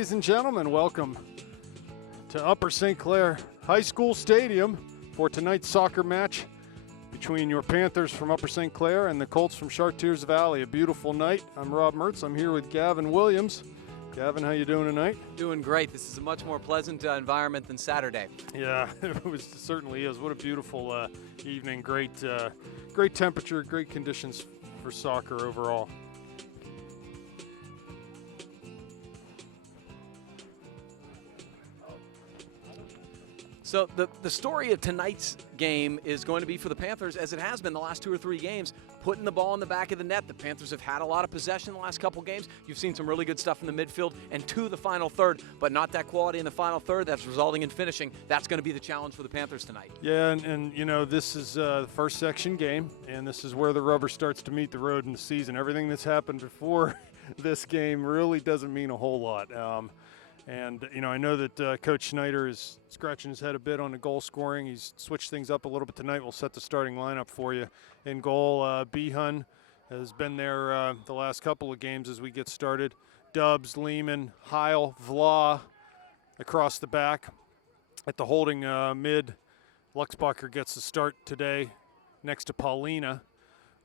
ladies and gentlemen. Welcome to Upper St. Clair High School Stadium for tonight's soccer match between your Panthers from Upper St. Clair and the Colts from Chartiers Valley. A beautiful night. I'm Rob Mertz. I'm here with Gavin Williams. Gavin, how you doing tonight? Doing great. This is a much more pleasant environment than Saturday. Yeah, it certainly is. What a beautiful evening. Great temperature, great conditions for soccer overall. So the story of tonight's game is going to be for the Panthers, as it has been the last 2 or 3 games, putting the ball in the back of the net. The Panthers have had a lot of possession the last couple games. You've seen some really good stuff in the midfield and to the final third, but not that quality in the final third that's resulting in finishing. That's going to be the challenge for the Panthers tonight. Yeah, and you know, this is the first section game, and this is where the rubber starts to meet the road in the season. Everything that's happened before this game really doesn't mean a whole lot. And, you know, I know that Coach Schneider is scratching his head a bit on the goal scoring. He's switched things up a little bit tonight. We'll set the starting lineup for you. In goal, Behun has been there the last couple of games as we get started. Dubs, Lehman, Heil, Vla across the back. At the holding mid, Luxbacher gets the start today next to Paulina.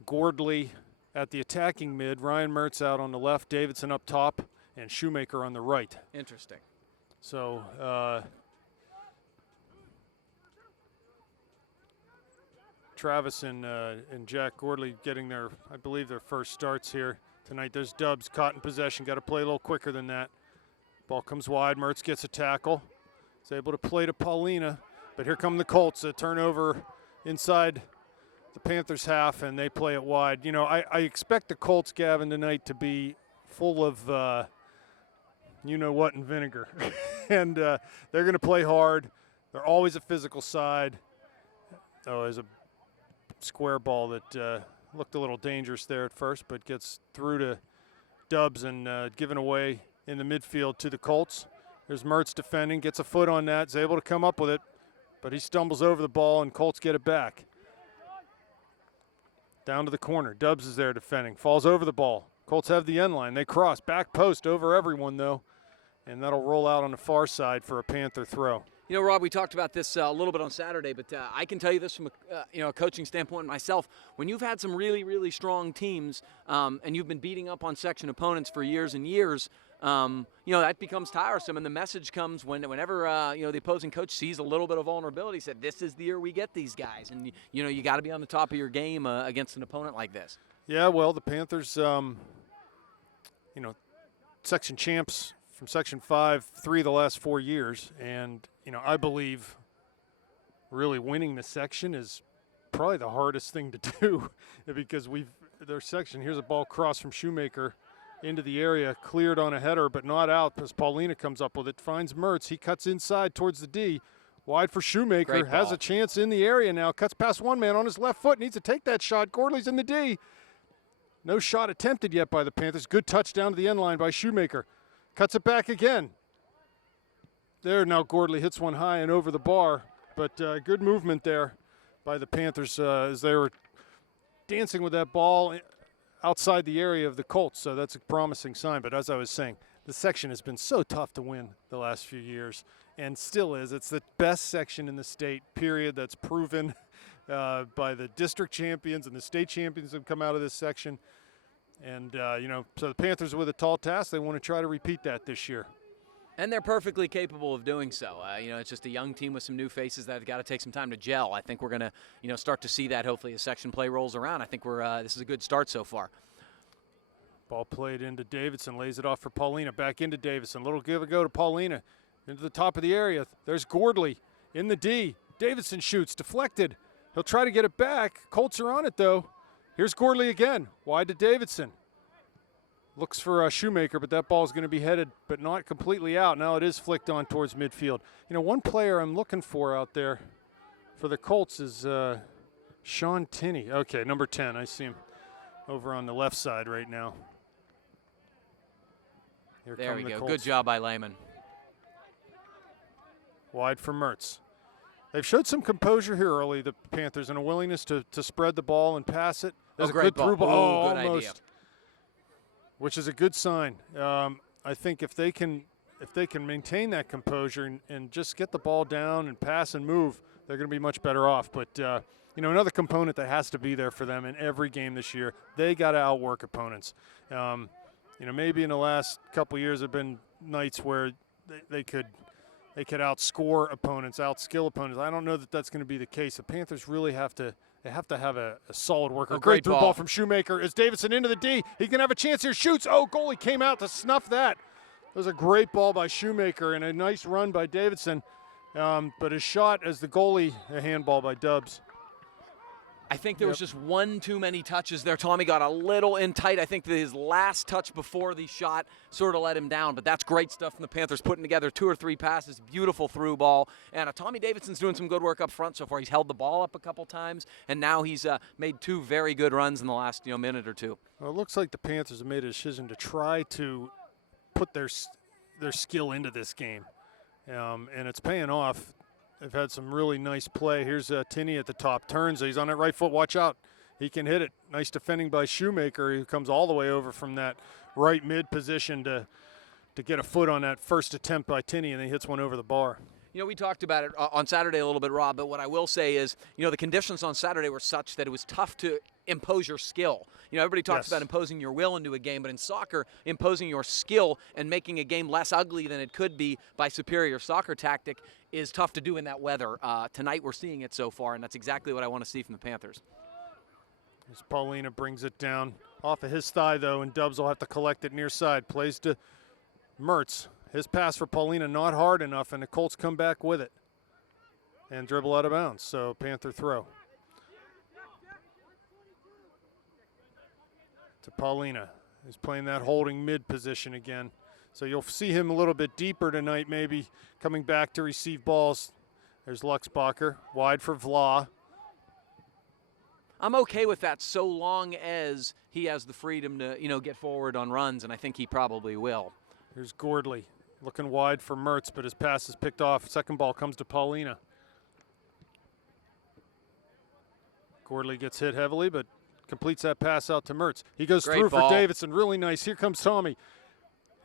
Gordley at the attacking mid. Ryan Mertz out on the left. Davidson up top. And Shoemaker on the right. Interesting. So Travis and Jack Gordley getting their, I believe, their first starts here tonight. There's Dubs caught in possession. Got to play a little quicker than that. Ball comes wide. Mertz gets a tackle. He's able to play to Paulina. But here come the Colts. A turnover inside the Panthers' half, and they play it wide. You know, I expect the Colts, Gavin, tonight to be full of you-know-what and vinegar. And they're going to play hard. They're always a physical side. Oh, there's a square ball that looked a little dangerous there at first, but gets through to Dubs and given away in the midfield to the Colts. There's Mertz defending, gets a foot on that, is able to come up with it, but he stumbles over the ball, and Colts get it back. Down to the corner. Dubs is there defending, falls over the ball. Colts have the end line. They cross. Back post over everyone, though. And that'll roll out on the far side for a Panther throw. You know, Rob, we talked about this a little bit on Saturday, but I can tell you this from a coaching standpoint myself. When you've had some really, really strong teams and you've been beating up on section opponents for years and years, you know, that becomes tiresome. And the message comes whenever you know, the opposing coach sees a little bit of vulnerability, said, this is the year we get these guys. And, you know, you got to be on the top of your game against an opponent like this. Yeah, well, the Panthers, you know, section champs from Section 5, 3 of the last 4 years. And, you know, I believe really winning the section is probably the hardest thing to do because their section, here's a ball cross from Shoemaker into the area, cleared on a header but not out as Paulina comes up with it, finds Mertz. He cuts inside towards the D. Wide for Shoemaker, has a chance in the area now, cuts past one man on his left foot, needs to take that shot. Gordley's in the D. No shot attempted yet by the Panthers. Good touchdown to the end line by Shoemaker. Cuts it back again. There, now Gordley hits one high and over the bar. But good movement there by the Panthers as they were dancing with that ball outside the area of the Colts. So that's a promising sign. But as I was saying, the section has been so tough to win the last few years and still is. It's the best section in the state, period. That's proven by the district champions and the state champions that have come out of this section. And, you know, so the Panthers are with a tall task. They want to try to repeat that this year. And they're perfectly capable of doing so. You know, it's just a young team with some new faces that have got to take some time to gel. I think we're going to, you know, start to see that hopefully as section play rolls around. I think this is a good start so far. Ball played into Davidson, lays it off for Paulina. Back into Davidson. Little give a go to Paulina. Into the top of the area. There's Gordley in the D. Davidson shoots, deflected. He'll try to get it back. Colts are on it, though. Here's Gordley again, wide to Davidson. Looks for Shoemaker, but that ball is going to be headed, but not completely out. Now it is flicked on towards midfield. You know, one player I'm looking for out there for the Colts is Sean Tinney. Okay, number 10. I see him over on the left side right now. There we go. Colts. Good job by Lehman. Wide for Mertz. They've showed some composure here early, the Panthers, and a willingness to spread the ball and pass it. There's a good through ball. Good almost. Idea. Which is a good sign. I think if they can if they can maintain that composure and just get the ball down and pass and move, they're going to be much better off. But, another component that has to be there for them in every game this year, they got to outwork opponents. Maybe in the last couple years have been nights where they could outscore opponents, outskill opponents. I don't know that that's going to be the case. The Panthers really have to have a solid worker. Great through ball from Shoemaker. Is Davidson into the D? He can have a chance here. Shoots. Oh, goalie came out to snuff that. It was a great ball by Shoemaker and a nice run by Davidson. But his shot as the goalie, a handball by Dubs. I think there was just one too many touches there. Tommy got a little in tight. I think that his last touch before the shot sort of let him down. But that's great stuff from the Panthers, putting together 2 or 3 passes, beautiful through ball. And Tommy Davidson's doing some good work up front so far. He's held the ball up a couple times, and now he's made 2 very good runs in the last minute or two. Well, it looks like the Panthers have made a decision to try to put their skill into this game, and it's paying off. They've had some really nice play. Here's Tinney at the top. Turns. He's on that right foot. Watch out. He can hit it. Nice defending by Shoemaker. He comes all the way over from that right mid position to get a foot on that first attempt by Tinney, and then he hits one over the bar. We talked about it on Saturday a little bit, Rob, but what I will say is, the conditions on Saturday were such that it was tough to impose your skill. Everybody talks about imposing your will into a game, but in soccer, imposing your skill and making a game less ugly than it could be by superior soccer tactic is tough to do in that weather. Tonight we're seeing it so far, and that's exactly what I want to see from the Panthers. As Paulina brings it down off of his thigh, though, and Dubs will have to collect it near side. Plays to Mertz. His pass for Paulina not hard enough, and the Colts come back with it and dribble out of bounds. So Panther throw. To Paulina. He's playing that holding mid position again. So you'll see him a little bit deeper tonight, maybe coming back to receive balls. There's Luxbacher, wide for Vla. I'm okay with that so long as he has the freedom to, get forward on runs, and I think he probably will. Here's Gordley. Looking wide for Mertz, but his pass is picked off. Second ball comes to Paulina. Gordley gets hit heavily, but completes that pass out to Mertz. He goes through for Davidson. Really nice. Here comes Tommy.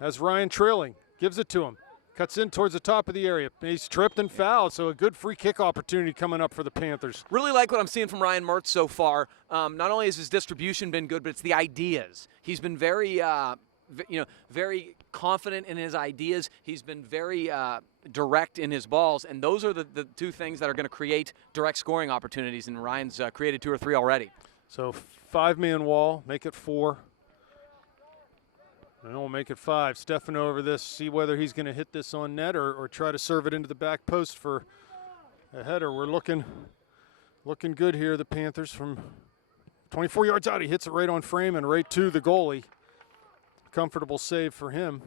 Has Ryan trailing. Gives it to him. Cuts in towards the top of the area. He's tripped and fouled, so a good free kick opportunity coming up for the Panthers. Really like what I'm seeing from Ryan Mertz so far. Not only has his distribution been good, but it's the ideas. He's been very very confident in his ideas. He's been very direct in his balls, and those are the 2 things that are going to create direct scoring opportunities, and Ryan's created 2 or 3 already. So 5-man wall, make it 4. And we'll make it 5. Stefano over this, see whether he's going to hit this on net or try to serve it into the back post for a header. We're looking good here, the Panthers, from 24 yards out. He hits it right on frame and right to the goalie. Comfortable save for him.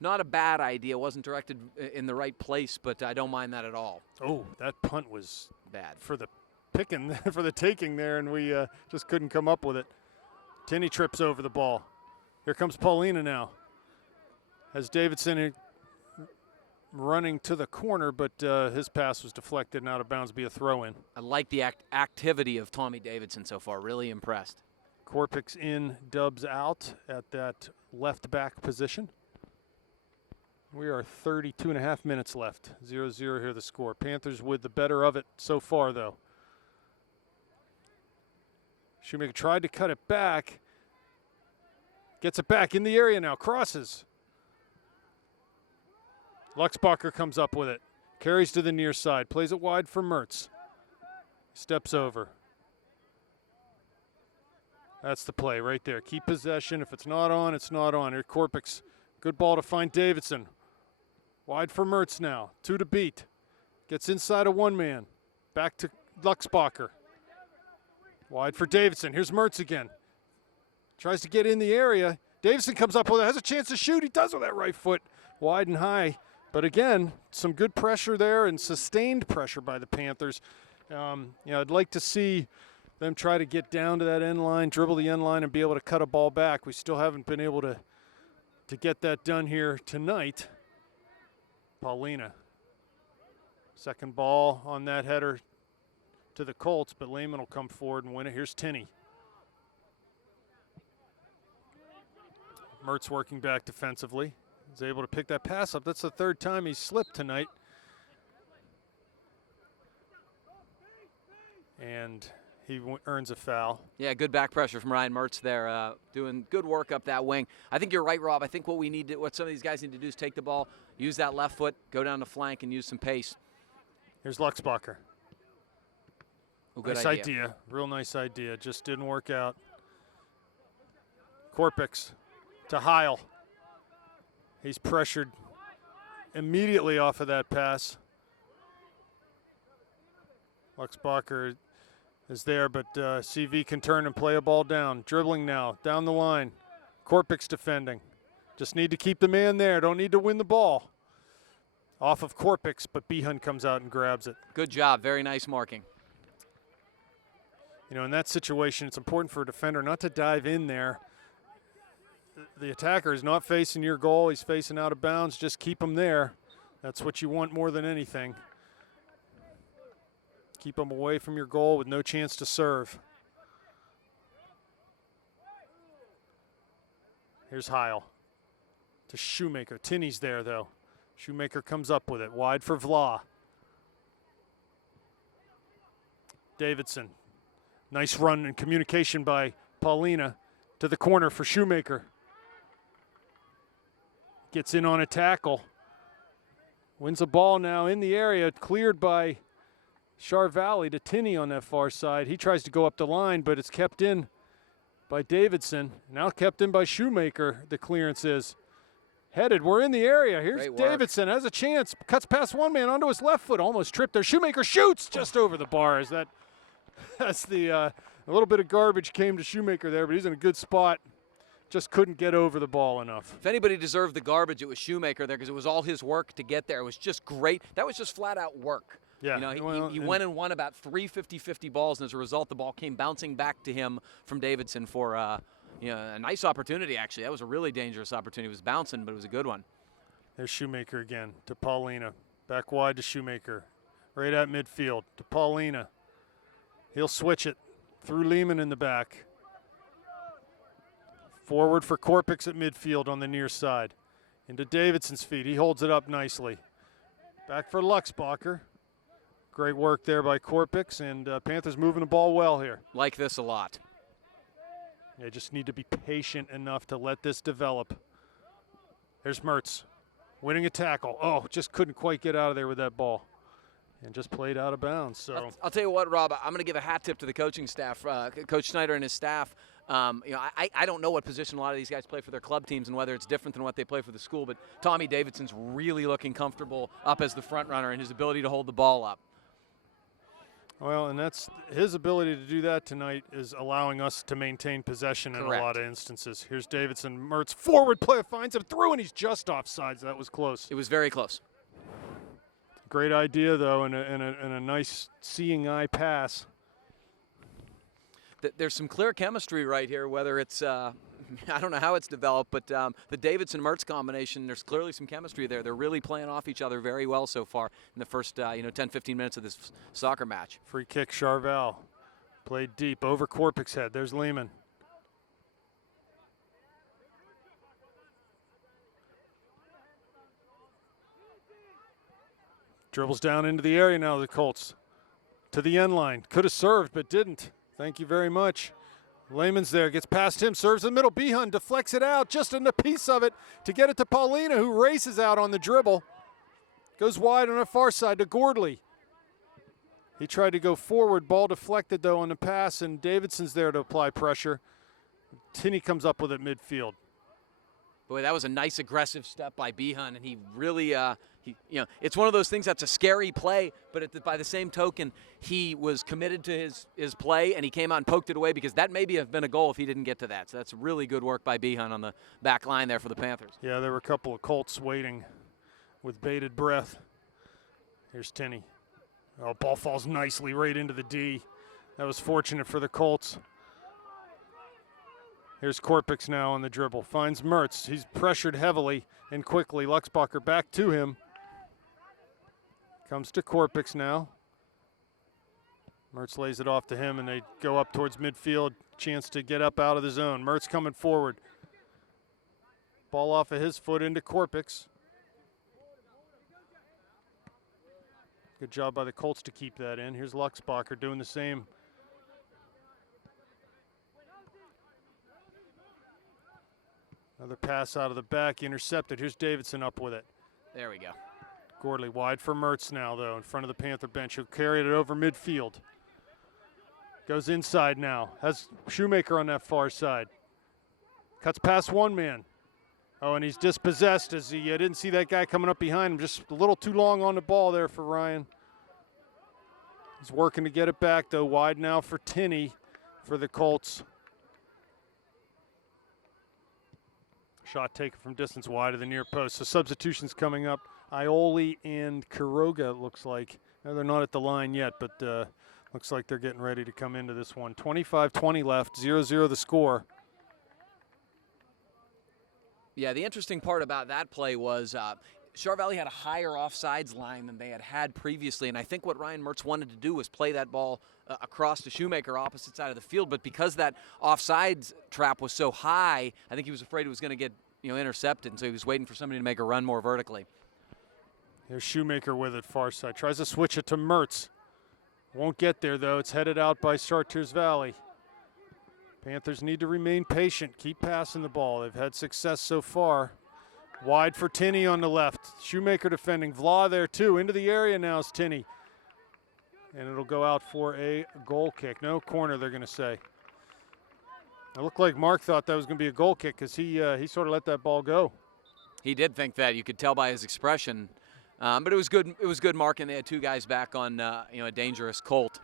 Not a bad idea. Wasn't directed in the right place, but I don't mind that at all. Oh, that punt was bad for the picking, for the taking there, and we just couldn't come up with it. Tinney trips over the ball. Here comes Paulina now. Has Davidson running to the corner, but his pass was deflected and out of bounds, be a throw-in. I like the activity of Tommy Davidson so far. Really impressed. Korpik's in, Dubs out at that left back position. We are 32.5 minutes left. 0-0 here the score. Panthers with the better of it so far, though. Shoemaker tried to cut it back. Gets it back in the area now. Crosses. Luxbacher comes up with it. Carries to the near side. Plays it wide for Mertz. Steps over. That's the play right there. Keep possession. If it's not on, it's not on. Here, Korpik's good ball to find Davidson. Wide for Mertz now. 2 to beat. Gets inside of 1 man. Back to Luxbacher. Wide for Davidson. Here's Mertz again. Tries to get in the area. Davidson comes up with it. Has a chance to shoot. He does with that right foot. Wide and high. But again, some good pressure there and sustained pressure by the Panthers. I'd like to see them try to get down to that end line, dribble the end line, and be able to cut a ball back. We still haven't been able to get that done here tonight. Paulina. Second ball on that header to the Colts, but Lehman will come forward and win it. Here's Tinney. Mertz working back defensively. was able to pick that pass up. That's the third time he's slipped tonight. And he earns a foul. Yeah, good back pressure from Ryan Mertz there, doing good work up that wing. I think you're right, Rob. I think what some of these guys need to do is take the ball, use that left foot, go down the flank, and use some pace. Here's Luxbacher. Oh, good nice idea. Real nice idea. Just didn't work out. Korpix to Heil. He's pressured immediately off of that pass. Luxbacher is there, but CV can turn and play a ball down. Dribbling now, down the line. Korpix defending. Just need to keep the man there. Don't need to win the ball. Off of Korpix, but Behan comes out and grabs it. Good job. Very nice marking. You know, in that situation, it's important for a defender not to dive in there. The attacker is not facing your goal. He's facing out of bounds. Just keep him there. That's what you want more than anything. Keep him away from your goal with no chance to serve. Here's Heil to Shoemaker. Tinney's there, though. Shoemaker comes up with it. Wide for Vla. Davidson. Nice run and communication by Paulina to the corner for Shoemaker. Gets in on a tackle. Wins the ball now in the area. Cleared by Charvalley to Tinney on that far side. He tries to go up the line, but it's kept in by Davidson. Now kept in by Shoemaker. The clearance is headed. We're in the area. Here's Davidson. Has a chance. Cuts past one man onto his left foot. Almost tripped there. Shoemaker shoots just over the bar. That's a little bit of garbage came to Shoemaker there, but he's in a good spot. Just couldn't get over the ball enough. If anybody deserved the garbage, it was Shoemaker there because it was all his work to get there. It was just great. That was just flat-out work. Yeah. You know, he went and won about 3 50-50 balls, and as a result, the ball came bouncing back to him from Davidson for a nice opportunity, actually. That was a really dangerous opportunity. It was bouncing, but it was a good one. There's Shoemaker again to Paulina. Back wide to Shoemaker. Right at midfield to Paulina. He'll switch it through Lehman in the back. Forward for Korpix at midfield on the near side. Into Davidson's feet. He holds it up nicely. Back for Luxbacher. Great work there by Korpix, and Panthers moving the ball well here. Like this a lot. They just need to be patient enough to let this develop. There's Mertz winning a tackle. Oh, just couldn't quite get out of there with that ball. And just played out of bounds. So I'll tell you what, Rob, I'm going to give a hat tip to the coaching staff, Coach Schneider and his staff. I don't know what position a lot of these guys play for their club teams and whether it's different than what they play for the school, but Tommy Davidson's really looking comfortable up as the front runner and his ability to hold the ball up. Well, and that's his ability to do that tonight is allowing us to maintain possession in a lot of instances. Here's Davidson. Mertz forward play finds him through, and he's just offsides. That was close. It was very close. Great idea, though, and a nice seeing eye pass. There's some clear chemistry right here, whether it's I don't know how it's developed, but the Davidson-Mertz combination, there's clearly some chemistry there. They're really playing off each other very well so far in the first 10-15 minutes of this soccer match. Free kick, Charval. Played deep over Korpik's head. There's Lehman. Dribbles down into the area now, the Colts. To the end line. Could have served, but didn't. Thank you very much. Lehman's there, gets past him, serves in the middle. Behan deflects it out, just in a piece of it to get it to Paulina, who races out on the dribble. Goes wide on the far side to Gordley. He tried to go forward, ball deflected though on the pass, and Davidson's there to apply pressure. Tinney comes up with it midfield. Boy, that was a nice aggressive step by Behan, and he really, it's one of those things that's a scary play, but by the same token, he was committed to his play, and he came out and poked it away because that maybe have been a goal if he didn't get to that. So that's really good work by Behan on the back line there for the Panthers. Yeah, there were a couple of Colts waiting with bated breath. Here's Tinney. Oh, ball falls nicely right into the D. That was fortunate for the Colts. Here's Korpix now on the dribble. Finds Mertz. He's pressured heavily and quickly. Luxbacher back to him. Comes to Korpix now. Mertz lays it off to him, and they go up towards midfield. Chance to get up out of the zone. Mertz coming forward. Ball off of his foot into Korpix. Good job by the Colts to keep that in. Here's Luxbacher doing the same. Another pass out of the back, intercepted. Here's Davidson up with it. There we go. Gordley wide for Mertz now, though, in front of the Panther bench. He'll carry it over midfield. Goes inside now. Has Shoemaker on that far side. Cuts past one man. Oh, and he's dispossessed as he didn't see that guy coming up behind him. Just a little too long on the ball there for Ryan. He's working to get it back, though. Wide now for Tinney for the Colts. Shot taken from distance wide of the near post. So substitutions coming up. Ioli and Quiroga, it looks like. No, they're not at the line yet, but looks like they're getting ready to come into this one. 25-20 left, 0-0 the score. Yeah, the interesting part about that play was Char Valley had a higher offsides line than they had previously, and I think what Ryan Mertz wanted to do was play that ball across to Shoemaker opposite side of the field, but because that offsides trap was so high, I think he was afraid it was going to get intercepted, and so he was waiting for somebody to make a run more vertically. Here's Shoemaker with it, far side. Tries to switch it to Mertz. Won't get there, though. It's headed out by Chartiers Valley. Panthers need to remain patient. Keep passing the ball. They've had success so far. Wide for Tinney on the left. Shoemaker defending. Vla there, too. Into the area now is Tinney. And it'll go out for a goal kick. No corner, they're going to say. It looked like Mark thought that was going to be a goal kick because he sort of let that ball go. He did think that. You could tell by his expression. But it was good. It was good, Mark, and they had two guys back on a dangerous Colt.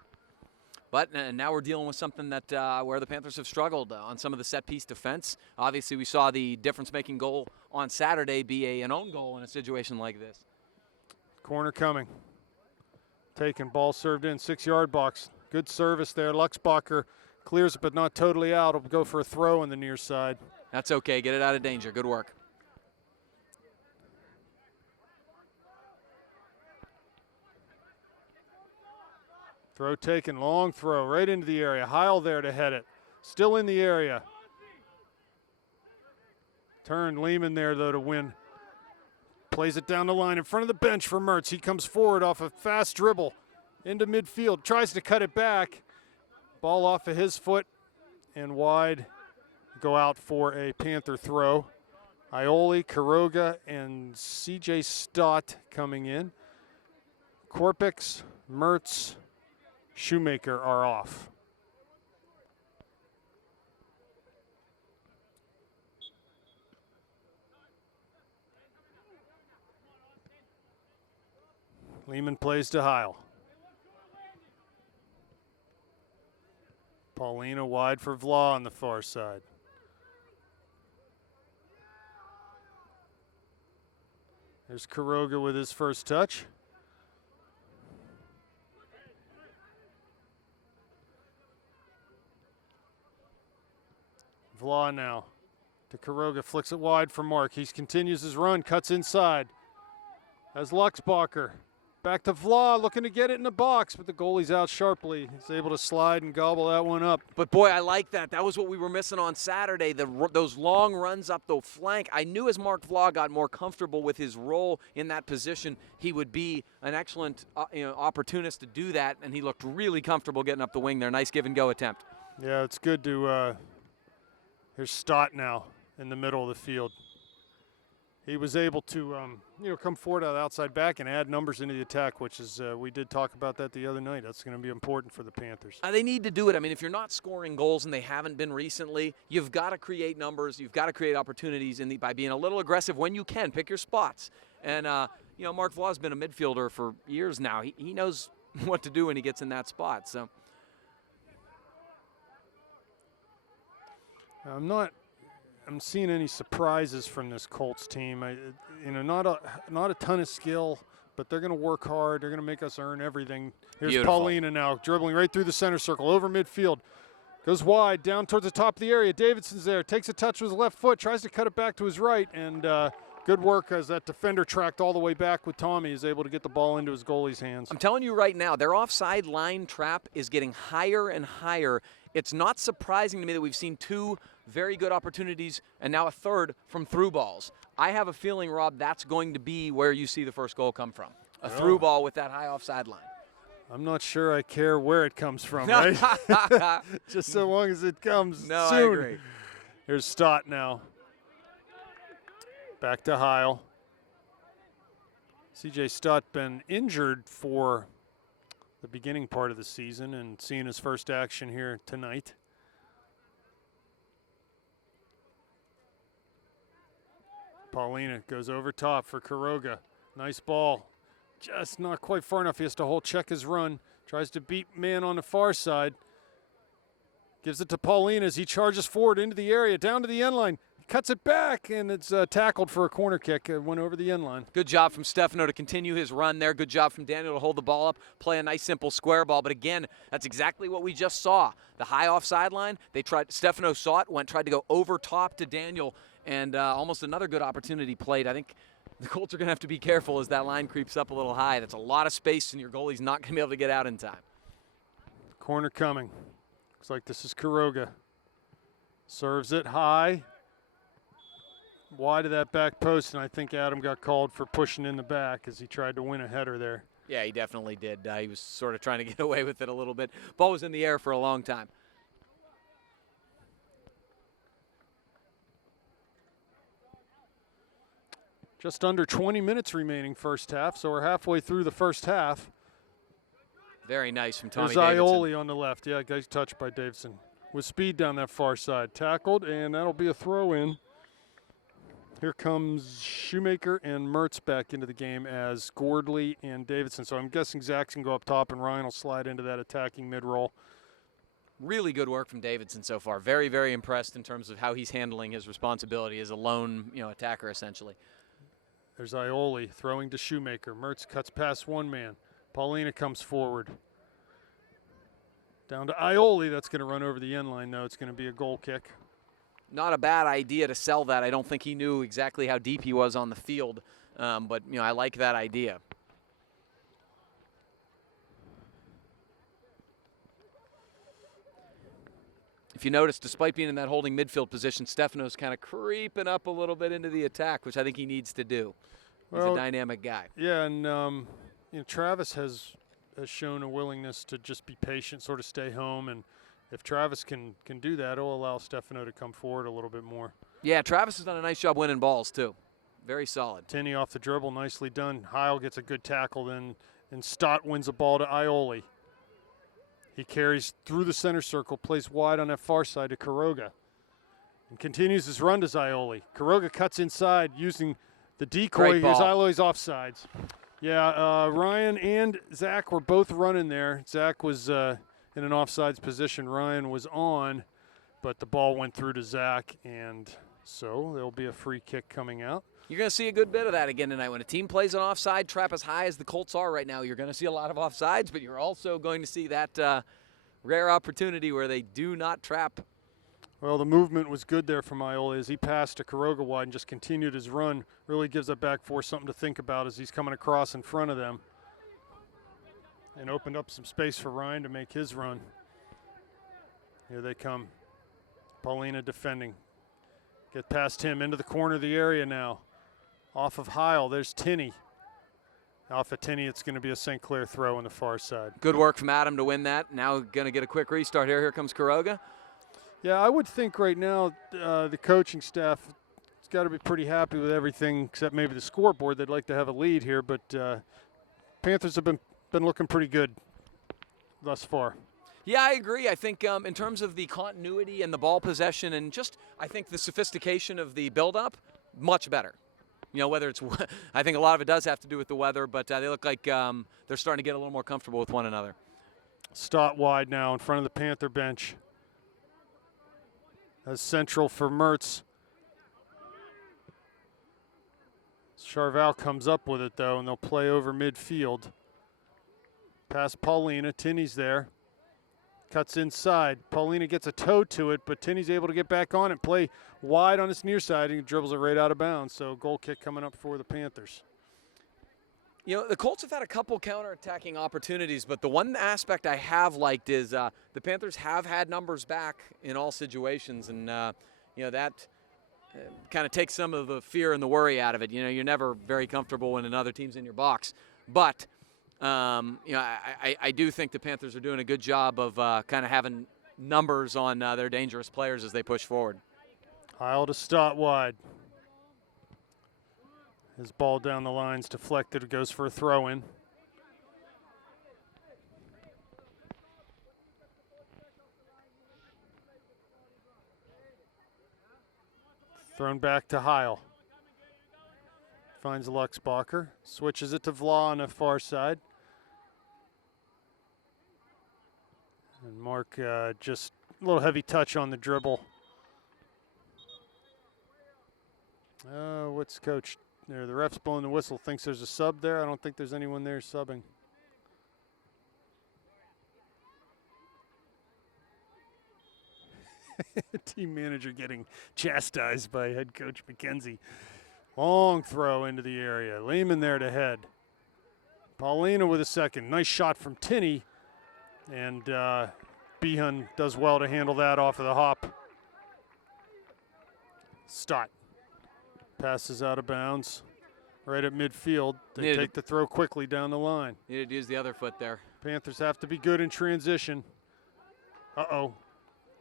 But now we're dealing with something that where the Panthers have struggled on some of the set-piece defense. Obviously, we saw the difference-making goal on Saturday be an own goal in a situation like this. Corner coming. Taken, ball served in, 6-yard box. Good service there. Luxbacher clears it, but not totally out. Will go for a throw on the near side. That's okay. Get it out of danger. Good work. Throw taken, long throw, right into the area. Heil there to head it. Still in the area. Turned Lehman there, though, to win. Plays it down the line in front of the bench for Mertz. He comes forward off a fast dribble into midfield. Tries to cut it back. Ball off of his foot and wide. Go out for a Panther throw. Ioli, Quiroga, and C.J. Stott coming in. Korpix, Mertz, Shoemaker are off. Lehman plays to Heil. Paulina wide for Vla on the far side. There's Quiroga with his first touch. Vla now to Quiroga, flicks it wide for Mark. He continues his run, cuts inside. As Luxbacher, back to Vla, looking to get it in the box, but the goalie's out sharply. He's able to slide and gobble that one up. But boy, I like that. That was what we were missing on Saturday, those long runs up the flank. I knew as Mark Vla got more comfortable with his role in that position, he would be an excellent opportunist to do that, and he looked really comfortable getting up the wing there. Nice give-and-go attempt. Yeah, it's good to here's Stott now in the middle of the field. He was able to, come forward out of the outside back and add numbers into the attack, which is, we did talk about that the other night. That's going to be important for the Panthers. They need to do it. I mean, if you're not scoring goals, and they haven't been recently, you've got to create numbers. You've got to create opportunities by being a little aggressive when you can. Pick your spots. And, Mark Vla's been a midfielder for years now. He knows what to do when he gets in that spot. So I'm seeing any surprises from this Colts team. Not a ton of skill, but they're going to work hard. They're going to make us earn everything. Here's Beautiful. Paulina now, dribbling right through the center circle, over midfield. Goes wide, down towards the top of the area. Davidson's there, takes a touch with his left foot, tries to cut it back to his right, and good work as that defender tracked all the way back with Tommy. Is able to get the ball into his goalie's hands. I'm telling you right now, their offside line trap is getting higher and higher. it's not surprising to me that we've seen 2 very good opportunities and now a third from through balls. I have a feeling, Rob, that's going to be where you see the first goal come from. A through ball with that high offside line. I'm not sure I care where it comes from, right? Just so long as it comes soon. I agree. Here's Stott now. Back to Heil. C.J. Stott been injured for the beginning part of the season and seeing his first action here tonight. Paulina goes over top for Quiroga. Nice ball. Just not quite far enough. He has to hold, check his run. Tries to beat man on the far side. Gives it to Paulina as he charges forward into the area, down to the end line. Cuts it back, and it's tackled for a corner kick. Went over the end line. Good job from Stefano to continue his run there. Good job from Daniel to hold the ball up, play a nice simple square ball. But again, that's exactly what we just saw. The high offside line, Stefano saw it, tried to go over top to Daniel, and almost another good opportunity played. I think the Colts are going to have to be careful as that line creeps up a little high. That's a lot of space, and your goalie's not going to be able to get out in time. Corner coming. Looks like this is Quiroga. Serves it high. Wide of that back post, and I think Adam got called for pushing in the back as he tried to win a header there. Yeah, he definitely did. He was sort of trying to get away with it a little bit. Ball was in the air for a long time. Just under 20 minutes remaining first half, so we're halfway through the first half. Very nice from Tommy There's Davidson. Aioli on the left. Yeah, guy's touched by Davidson. With speed down that far side. Tackled, and that'll be a throw-in. Here comes Shoemaker and Mertz back into the game as Gordley and Davidson. So I'm guessing Zach can go up top, and Ryan will slide into that attacking mid-roll. Really good work from Davidson so far. Very, very impressed in terms of how he's handling his responsibility as a lone, attacker essentially. There's Aioli throwing to Shoemaker. Mertz cuts past one man. Paulina comes forward. Down to Aioli. That's going to run over the end line, though. It's going to be a goal kick. Not a bad idea to sell that. I don't think he knew exactly how deep he was on the field, but I like that idea. If you notice, despite being in that holding midfield position, Stefano's kind of creeping up a little bit into the attack, which I think he needs to do. He's a dynamic guy. Yeah, and Travis has shown a willingness to just be patient, sort of stay home, and if Travis can do that, it'll allow Stefano to come forward a little bit more. Yeah, Travis has done a nice job winning balls, too. Very solid. Tinney off the dribble, nicely done. Heil gets a good tackle then, and Stott wins the ball to Aioli. He carries through the center circle, plays wide on that far side to Quiroga, and continues his run to Aioli. Quiroga cuts inside using the decoy. Here's Aioli's offsides. Yeah, Ryan and Zach were both running there. Zach was in an offsides position. Ryan was on, but the ball went through to Zach, and so there'll be a free kick coming out. You're going to see a good bit of that again tonight. When a team plays an offside trap as high as the Colts are right now, you're going to see a lot of offsides, but you're also going to see that rare opportunity where they do not trap. Well, the movement was good there from Aioli as he passed to Quiroga wide and just continued his run. Really gives that back four something to think about as he's coming across in front of them. And opened up some space for Ryan to make his run. Here they come. Paulina defending. Get past him into the corner of the area now. Off of Heil, there's Tinney. Off of Tinney, it's going to be a St. Clair throw on the far side. Good work from Adam to win that. Now going to get a quick restart here. Here comes Quiroga. Yeah, I would think right now the coaching staff has got to be pretty happy with everything except maybe the scoreboard. They'd like to have a lead here, but Panthers have been looking pretty good thus far. Yeah, I agree. I think in terms of the continuity and the ball possession and just I think the sophistication of the build-up, much better. Whether it's – I think a lot of it does have to do with the weather, but they look like they're starting to get a little more comfortable with one another. Stott wide now in front of the Panther bench. As central for Mertz. Charval comes up with it, though, and they'll play over midfield. Past Paulina. Tinney's there. Cuts inside. Paulina gets a toe to it, but Tinney's able to get back on and play wide on his near side and dribbles it right out of bounds. So goal kick coming up for the Panthers. You know, the Colts have had a couple counterattacking opportunities, but the one aspect I have liked is the Panthers have had numbers back in all situations, and you know, that kind of takes some of the fear and the worry out of it. You know, you're never very comfortable when another team's in your box, but you know, I do think the Panthers are doing a good job of kind of having numbers on their dangerous players as they push forward. Heil to Stott wide. His ball down the line's deflected. It goes for a throw-in. Thrown back to Heil. Finds Luxbacher. Switches it to Vla on the far side. And Mark just a little heavy touch on the dribble. What's coach there? The ref's blowing the whistle. Thinks there's a sub there. I don't think there's anyone there subbing. Team manager getting chastised by head coach McKenzie. Long throw into the area. Lehman there to head. Paulina with a second. Nice shot from Tinney. And Behan does well to handle that off of the hop. Stott passes out of bounds right at midfield. They take the throw quickly down the line. Needed to use the other foot there. Panthers have to be good in transition. Uh-oh.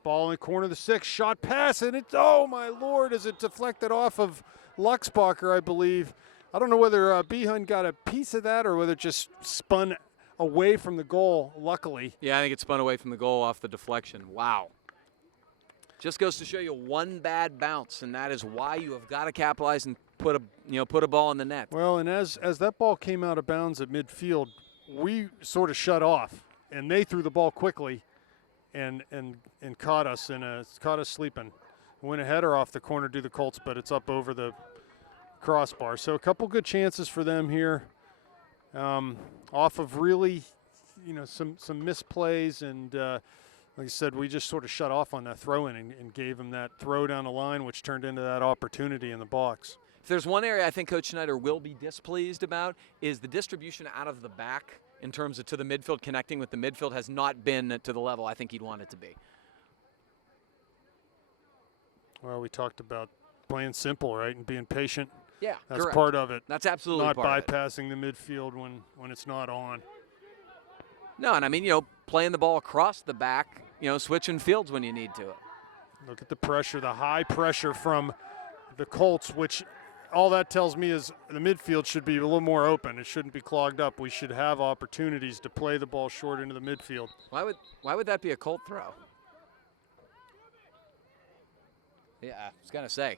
Ball in the corner of the 6. Shot pass, and it's, oh my Lord, is it deflected off of Luxbacher, I believe. I don't know whether Behan got a piece of that or whether it just spun away from the goal, luckily. Yeah, I think it spun away from the goal off the deflection. Wow. Just goes to show you one bad bounce, and that is why you have got to capitalize and put a ball in the net. Well, and as that ball came out of bounds at midfield, we sort of shut off, and they threw the ball quickly and caught us sleeping. Went ahead or off the corner to the Colts, but it's up over the crossbar. So a couple good chances for them here. Off of really, some misplays, and like I said, we just sort of shut off on that throw-in and gave them that throw down the line, which turned into that opportunity in the box. If there's one area I think Coach Schneider will be displeased about is the distribution out of the back in terms of to the midfield. Connecting with the midfield has not been to the level I think he'd want it to be. Well, we talked about playing simple, right, and being patient. Yeah, that's correct. part of it. That's absolutely not part bypassing the midfield when it's not on. No, and I mean, playing the ball across the back, switching fields when you need to. Look at the pressure, the high pressure from the Colts, which all that tells me is the midfield should be a little more open. It shouldn't be clogged up. We should have opportunities to play the ball short into the midfield. Why would that be a Colt throw? Yeah, I was going to say.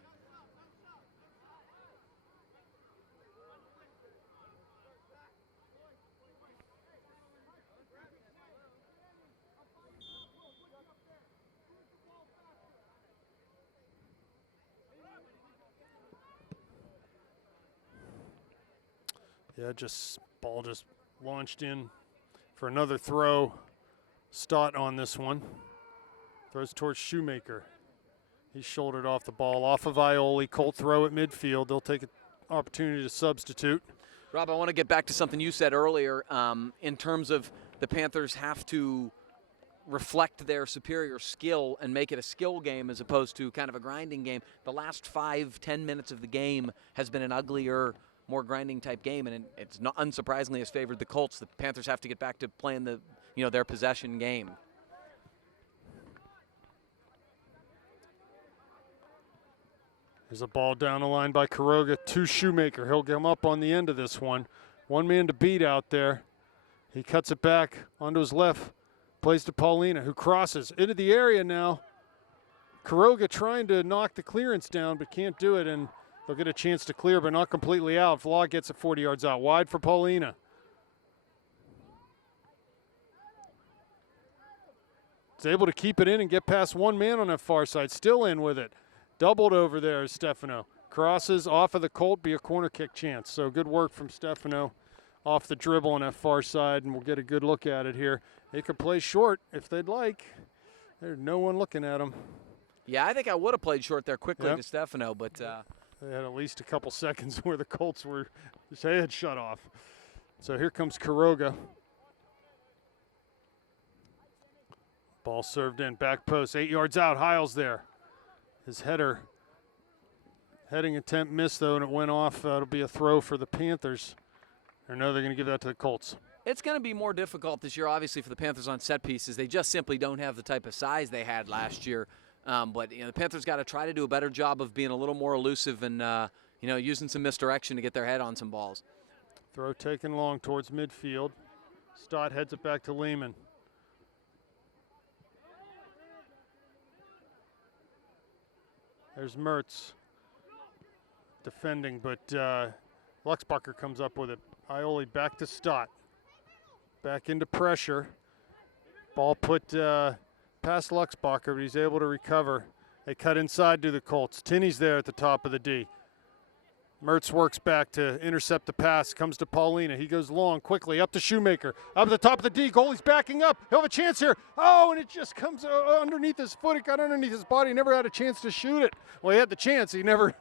Yeah, ball just launched in for another throw. Stott on this one. Throws towards Shoemaker. He shouldered off the ball off of Ioli. Colt throw at midfield. They'll take an opportunity to substitute. Rob, I want to get back to something you said earlier in terms of the Panthers have to reflect their superior skill and make it a skill game as opposed to kind of a grinding game. The last 5-10 minutes of the game has been an uglier, more grinding type game, and it's not unsurprisingly has favored the Colts. The Panthers have to get back to playing their possession game. There's a ball down the line by Quiroga to Shoemaker. He'll come up on the end of this one. One man to beat out there. He cuts it back onto his left. Plays to Paulina, who crosses into the area now. Quiroga trying to knock the clearance down, but can't do it, and they'll get a chance to clear, but not completely out. Vlog gets it 40 yards out. Wide for Paulina. He's able to keep it in and get past one man on that far side. Still in with it. Doubled over there is Stefano. Crosses off of the Colt, be a corner kick chance. So good work from Stefano off the dribble on that far side, and we'll get a good look at it here. They could play short if they'd like. There's no one looking at them. Yeah, I think I would have played short there quickly to Stefano, but they had at least a couple seconds where the Colts were, his head shut off. So here comes Kuroga. Ball served in, back post, 8 yards out, Hiles there. His heading attempt missed though, and it went off. It'll be a throw for the Panthers. Or no, they're going to give that to the Colts. It's going to be more difficult this year, obviously, for the Panthers on set pieces. They just simply don't have the type of size they had last year. But the Panthers got to try to do a better job of being a little more elusive and using some misdirection to get their head on some balls. Throw taken long towards midfield. Stott heads it back to Lehman. There's Mertz defending, but Luxbacher comes up with it. Ioli back to Stott. Back into pressure. Ball put past Luxbacher, but he's able to recover. They cut inside to the Colts. Tinney's there at the top of the D. Mertz works back to intercept the pass, comes to Paulina. He goes long, quickly, up to Shoemaker. Up at the top of the D, goalie's backing up. He'll have a chance here. Oh, and it just comes underneath his foot. It got underneath his body. He never had a chance to shoot it. Well, he had the chance. He never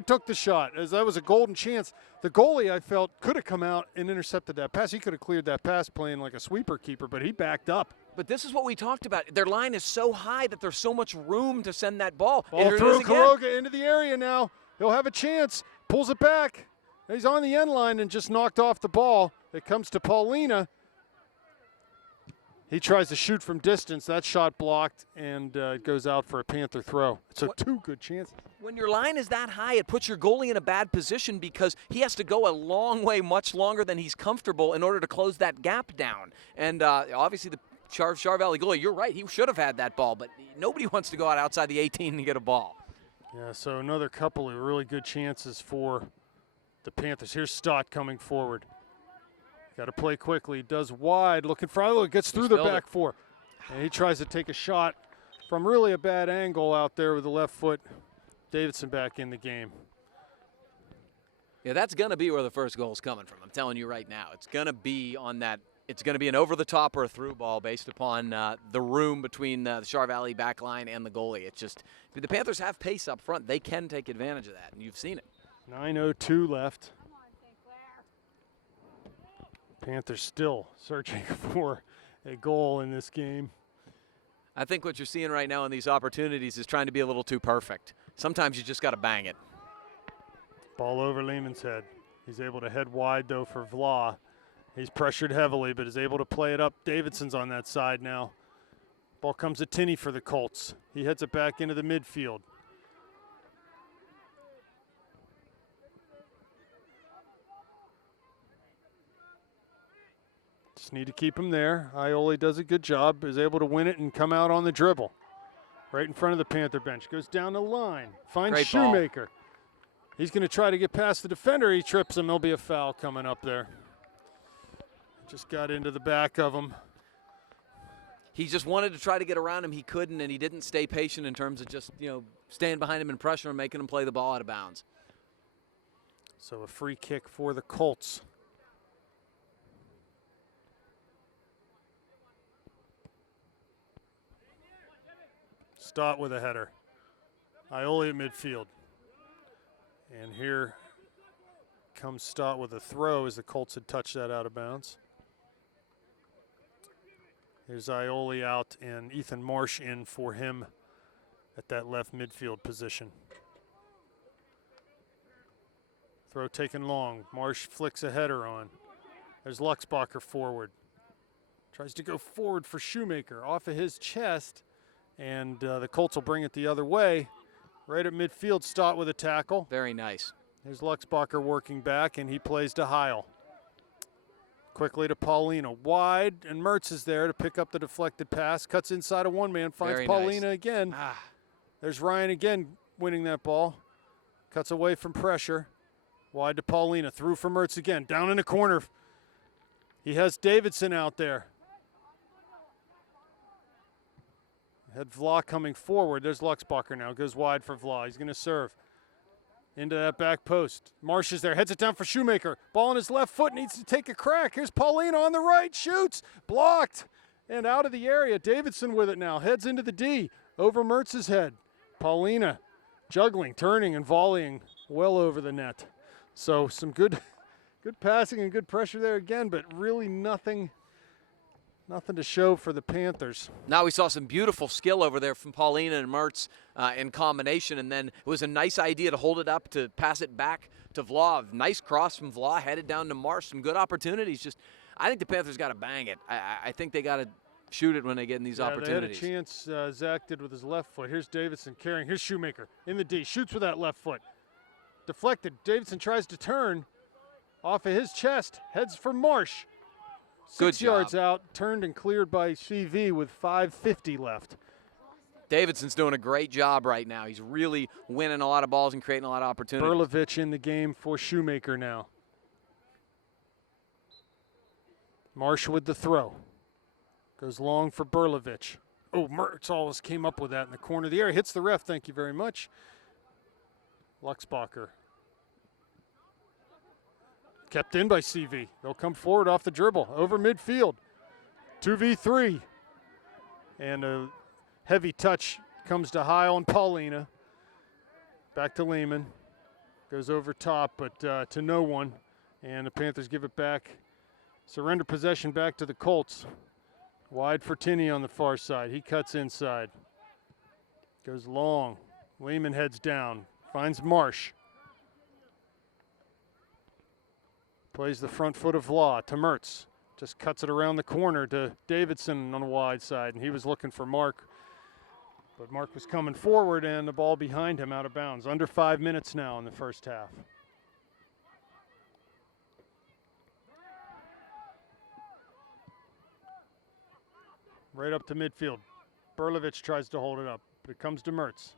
took the shot, as that was a golden chance. The goalie, I felt, could have come out and intercepted that pass. He could have cleared that pass playing like a sweeper keeper, but he backed up. But this is what we talked about. Their line is so high that there's so much room to send that ball. Ball through Kuroga into the area now. He'll have a chance. Pulls it back. He's on the end line and just knocked off the ball. It comes to Paulina. He tries to shoot from distance. That shot blocked, and it goes out for a Panther throw. So two good chances. When your line is that high, it puts your goalie in a bad position because he has to go a long way, much longer than he's comfortable in order to close that gap down. And obviously the Char Valley goalie, you're right, he should have had that ball, but nobody wants to go out outside the 18 and get a ball. Yeah, so another couple of really good chances for the Panthers. Here's Stott coming forward. Got to play quickly. Does wide, looking for Ilo. Gets through the back four. And he tries to take a shot from really a bad angle out there with the left foot. Davidson back in the game. Yeah, that's going to be where the first goal is coming from. I'm telling you right now. It's going to be on that. It's going to be an over-the-top or a through ball based upon the room between the Char Valley back line and the goalie. It's just the Panthers have pace up front. They can take advantage of that, and you've seen it. 9:02 left. Panthers still searching for a goal in this game. I think what you're seeing right now in these opportunities is trying to be a little too perfect. Sometimes you just got to bang it. Ball over Lehman's head. He's able to head wide, though, for Vla. He's pressured heavily, but is able to play it up. Davidson's on that side now. Ball comes to Tinney for the Colts. He heads it back into the midfield. Just need to keep him there. Ioli does a good job, is able to win it and come out on the dribble. Right in front of the Panther bench. Goes down the line. Finds Great Shoemaker. Ball. He's going to try to get past the defender. He trips him. There'll be a foul coming up there. Just got into the back of him. He just wanted to try to get around him. He couldn't, and he didn't stay patient in terms of just, staying behind him and pressure and making him play the ball out of bounds. So a free kick for the Colts. Stott with a header. Ioli at midfield. And here comes Stott with a throw as the Colts had touched that out of bounds. Here's Ioli out and Ethan Marsh in for him at that left midfield position. Throw taken long. Marsh flicks a header on. There's Luxbacher forward. Tries to go forward for Shoemaker off of his chest, and the Colts will bring it the other way. Right at midfield, Stott with a tackle. Very nice. Here's Luxbacher working back, and he plays to Heil. Quickly to Paulina. Wide, and Mertz is there to pick up the deflected pass. Cuts inside of one man, finds Very Paulina nice. again. There's Ryan again winning that ball. Cuts away from pressure. Wide to Paulina. Through for Mertz again. Down in the corner. He has Davidson out there. Had Vla coming forward. There's Luxbacher now. Goes wide for Vla. He's going to serve. Into that back post. Marsh is there. Heads it down for Shoemaker. Ball on his left foot. Needs to take a crack. Here's Paulina on the right. Shoots. Blocked. And out of the area. Davidson with it now. Heads into the D. Over Mertz's head. Paulina juggling, turning, and volleying well over the net. So some good Good passing and good pressure there again, but really nothing to show for the Panthers. Now we saw some beautiful skill over there from Paulina and Mertz in combination, and then it was a nice idea to hold it up, to pass it back to Vlav. Nice cross from Vlav, headed down to Marsh. Some good opportunities. Just, I think the Panthers got to bang it. I think they got to shoot it when they get in these opportunities. They had a chance, Zach did with his left foot. Here's Davidson carrying. Here's Shoemaker in the D. Shoots with that left foot. Deflected. Davidson tries to turn off of his chest. Heads for Marsh. Good 6 yards out. Turned and cleared by CV with 5:50 left. Davidson's doing a great job right now. He's really winning a lot of balls and creating a lot of opportunities. Berlovich in the game for Shoemaker now. Marsh with the throw. Goes long for Berlovich. Oh, Mertz always came up with that in the corner of the area. Hits the ref, thank you very much. Luxbacher. Kept in by CV. They'll come forward off the dribble. Over midfield. 2v3. And a heavy touch comes to Heil and Paulina. Back to Lehman. Goes over top, but to no one. And the Panthers give it back. Surrender possession back to the Colts. Wide for Tinney on the far side. He cuts inside. Goes long. Lehman heads down. Finds Marsh. Plays the front foot of Law to Mertz. Just cuts it around the corner to Davidson on the wide side, and he was looking for Mark. But Mark was coming forward, and the ball behind him out of bounds. Under 5 minutes now in the first half. Right up to midfield. Berlovich tries to hold it up, but it comes to Mertz.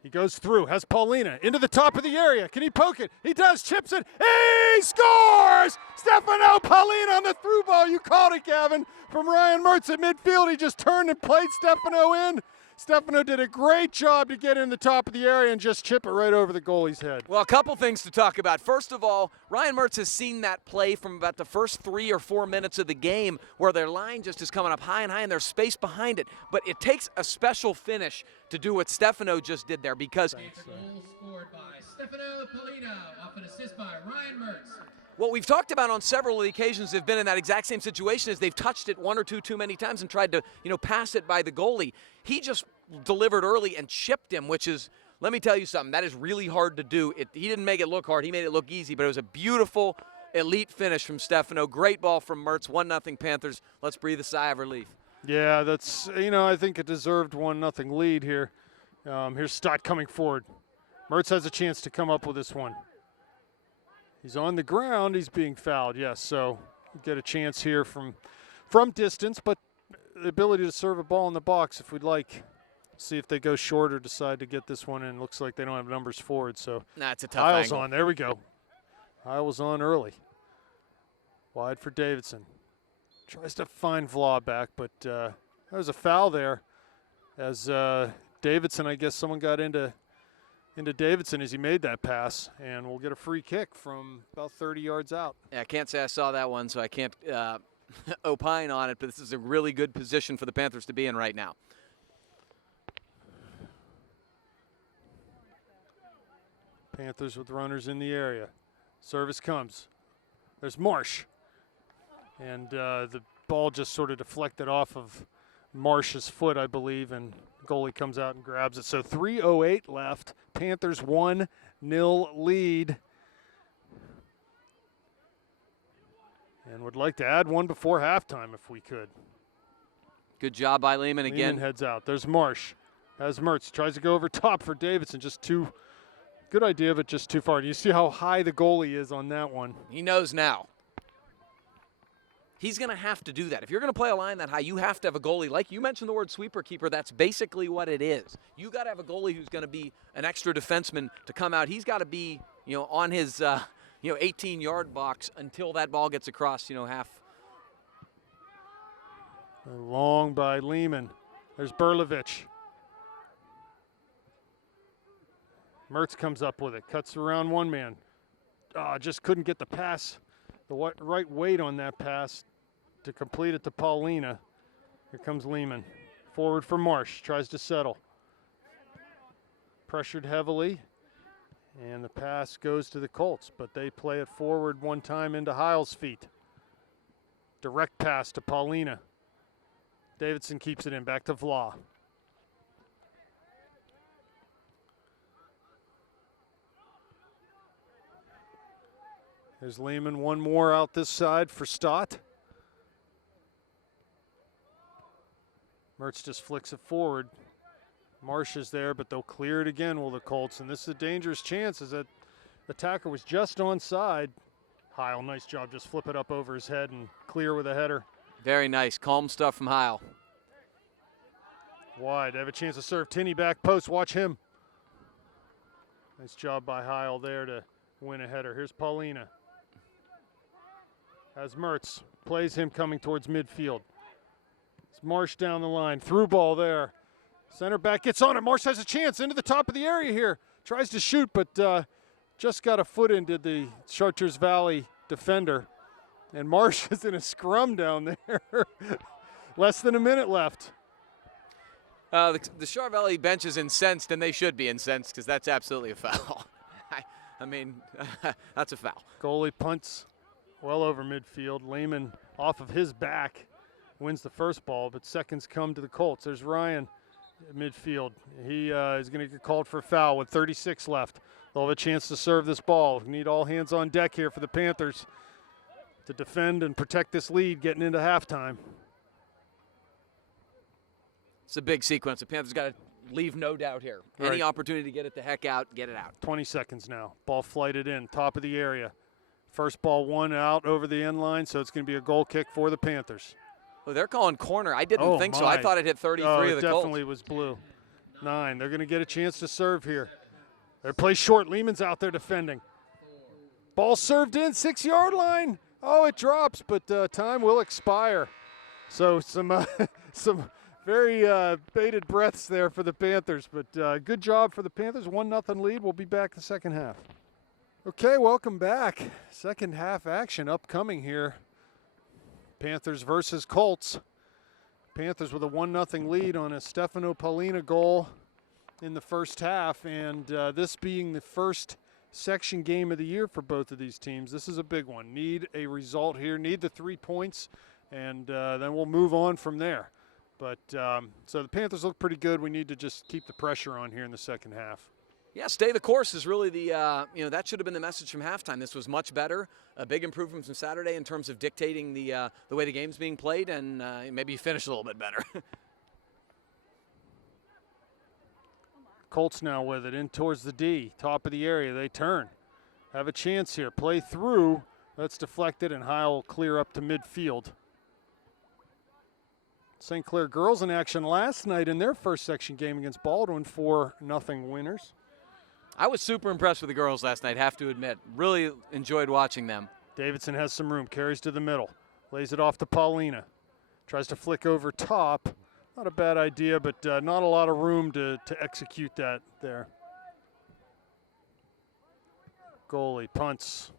He goes through, has Paulina into the top of the area. Can he poke it? He does, chips it. He scores! Stefano Paulina on the through ball. You called it, Gavin, from Ryan Mertz at midfield. He just turned and played Stefano in. Stefano did a great job to get in the top of the area and just chip it right over the goalie's head. Well, a couple things to talk about. First of all, Ryan Mertz has seen that play from about the first 3 or 4 minutes of the game where their line just is coming up high and high and there's space behind it. But it takes a special finish to do what Stefano just did there because It's a goal scored by Stefano Paulina off an assist by Ryan Mertz. what we've talked about on several of the occasions they've been in that exact same situation is they've touched it one or two too many times and tried to, pass it by the goalie. He just delivered early and chipped him, which is, let me tell you something, that is really hard to do. He didn't make it look hard. He made it look easy, but it was a beautiful, elite finish from Stefano. Great ball from Mertz, 1-0 Panthers. Let's breathe a sigh of relief. Yeah, that's, I think it deserved 1-0 lead here. Here's Stott coming forward. Mertz has a chance to come up with this one. He's on the ground. He's being fouled, yes. So get a chance here from distance, but the ability to serve a ball in the box if we'd like. See if they go short or decide to get this one in. Looks like they don't have numbers forward, so. That's a tough Heil's angle. on. There we go. Heil was on early. Wide for Davidson. Tries to find Vlaw back, but there was a foul there. As Davidson, I guess someone got into Davidson as he made that pass, and we'll get a free kick from about 30 yards out. Yeah, I can't say I saw that one, so I can't opine on it, but this is a really good position for the Panthers to be in right now. Panthers with runners in the area. Service comes. There's Marsh. And the ball just sort of deflected off of Marsh's foot, I believe, and goalie comes out and grabs it. So 3:08 left. Panthers 1-0 lead. And would like to add one before halftime if we could. Good job by Lehman again. Lehman heads out. There's Marsh. Has Mertz. Tries to go over top for Davidson. Just too good idea, but just too far. You see how high the goalie is on that one. He knows now. He's going to have to do that. If you're going to play a line that high, you have to have a goalie. Like you mentioned the word sweeper keeper, that's basically what it is. You got to have a goalie who's going to be an extra defenseman to come out. He's got to be, on his, 18-yard box until that ball gets across, half. Long by Lehman. There's Berlovich. Mertz comes up with it. Cuts around one man. Just couldn't get the pass. The right weight on that pass to complete it to Paulina. Here comes Lehman. Forward for Marsh. Tries to settle. Pressured heavily. And the pass goes to the Colts, but they play it forward one time into Heil's feet. Direct pass to Paulina. Davidson keeps it in, back to Vla. There's Lehman, one more out this side for Stott. Mertz just flicks it forward. Marsh is there, but they'll clear it again, will the Colts, and this is a dangerous chance as that attacker was just onside. Heil, nice job, just flip it up over his head and clear with a header. Very nice, calm stuff from Heil. Wide, they have a chance to serve. Tinney back post, watch him. Nice job by Heil there to win a header. Here's Paulina. As Mertz plays him coming towards midfield. It's Marsh down the line, through ball there. Center back gets on it. Marsh has a chance into the top of the area here. Tries to shoot, but just got a foot into the Chartiers Valley defender. And Marsh is in a scrum down there. Less than a minute left. The Char Valley bench is incensed, and they should be incensed because that's absolutely a foul. I mean, that's a foul. Goalie punts well over midfield. Lehman off of his back wins the first ball, but seconds come to the Colts. There's Ryan at midfield. He is going to get called for a foul with 36 left. They'll have a chance to serve this ball. We need all hands on deck here for the Panthers to defend and protect this lead getting into halftime. It's a big sequence. The Panthers got to leave no doubt here. Right. Any opportunity to get it the heck out, get it out. 20 seconds now. Ball flighted in, top of the area. First ball one out over the end line, so it's going to be a goal kick for the Panthers. Well, they're calling corner. I didn't think so. I thought it hit 33 of the Colts. Definitely was blue. 9. They're going to get a chance to serve here. They play short. Lehman's out there defending. Ball served in, 6-yard line. Oh, it drops, but time will expire. So some very bated breaths there for the Panthers, but good job for the Panthers. 1-0 lead. We'll be back the second half. Okay, welcome back. Second half action upcoming here. Panthers versus Colts. Panthers with a 1-0 lead on a Stefano Paulina goal in the first half, and this being the first section game of the year for both of these teams, this is a big one. Need a result here, need the 3 points, and then we'll move on from there. But so the Panthers look pretty good. We need to just keep the pressure on here in the second half. Yeah, stay the course is really the, that should have been the message from halftime. This was much better, a big improvement from Saturday in terms of dictating the way the game's being played, and maybe you finish a little bit better. Colts now with it in towards the D, top of the area. They turn, have a chance here, play through. That's deflected, and Heil will clear up to midfield. St. Clair girls in action last night in their first section game against Baldwin, 4-0 winners. I was super impressed with the girls last night, have to admit. Really enjoyed watching them. Davidson has some room, carries to the middle, lays it off to Paulina. Tries to flick over top. Not a bad idea, but not a lot of room to execute that there. Goalie punts,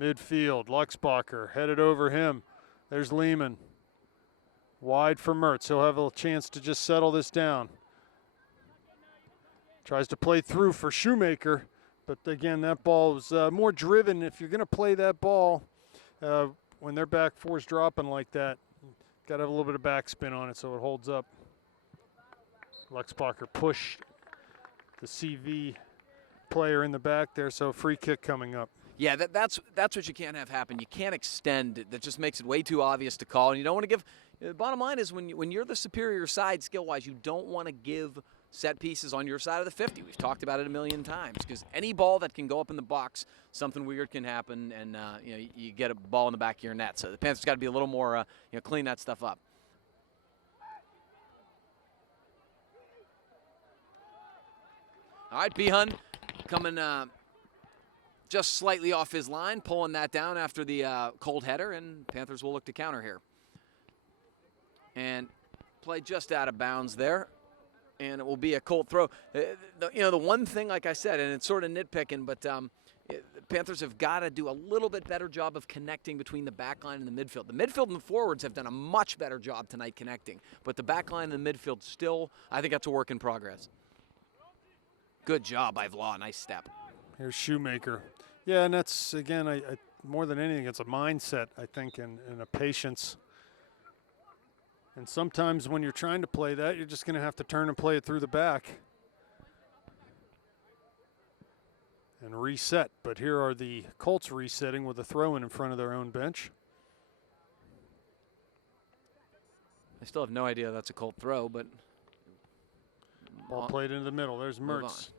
midfield, Luxbacher headed over him. There's Lehman. Wide for Mertz. He'll have a chance to just settle this down. Tries to play through for Shoemaker, but again, that ball was more driven. If you're going to play that ball when their back four's dropping like that, got to have a little bit of backspin on it so it holds up. Luxbacher pushed the CV player in the back there, so free kick coming up. Yeah, that's what you can't have happen. You can't extend. That just makes it way too obvious to call, and you don't want to give. The bottom line is when you're the superior side skill-wise, you don't want to give set pieces on your side of the 50. We've talked about it a million times because any ball that can go up in the box, something weird can happen, and you get a ball in the back of your net. So the Panthers got to be a little more clean that stuff up. All right, Behun coming just slightly off his line, pulling that down after the cold header, and Panthers will look to counter here. And play just out of bounds there, and it will be a Colt throw. The one thing, like I said, and it's sort of nitpicking, but the Panthers have got to do a little bit better job of connecting between the back line and the midfield. The midfield and the forwards have done a much better job tonight connecting, but the back line and the midfield still, I think that's a work in progress. Good job by Vla, nice step. Here's Shoemaker. Yeah, and that's, again, I more than anything, it's a mindset, I think, and a patience. And sometimes when you're trying to play that, you're just going to have to turn and play it through the back and reset. But here are the Colts resetting with a throw-in front of their own bench. I still have no idea that's a Colt throw, but ball played into the middle. There's Mertz.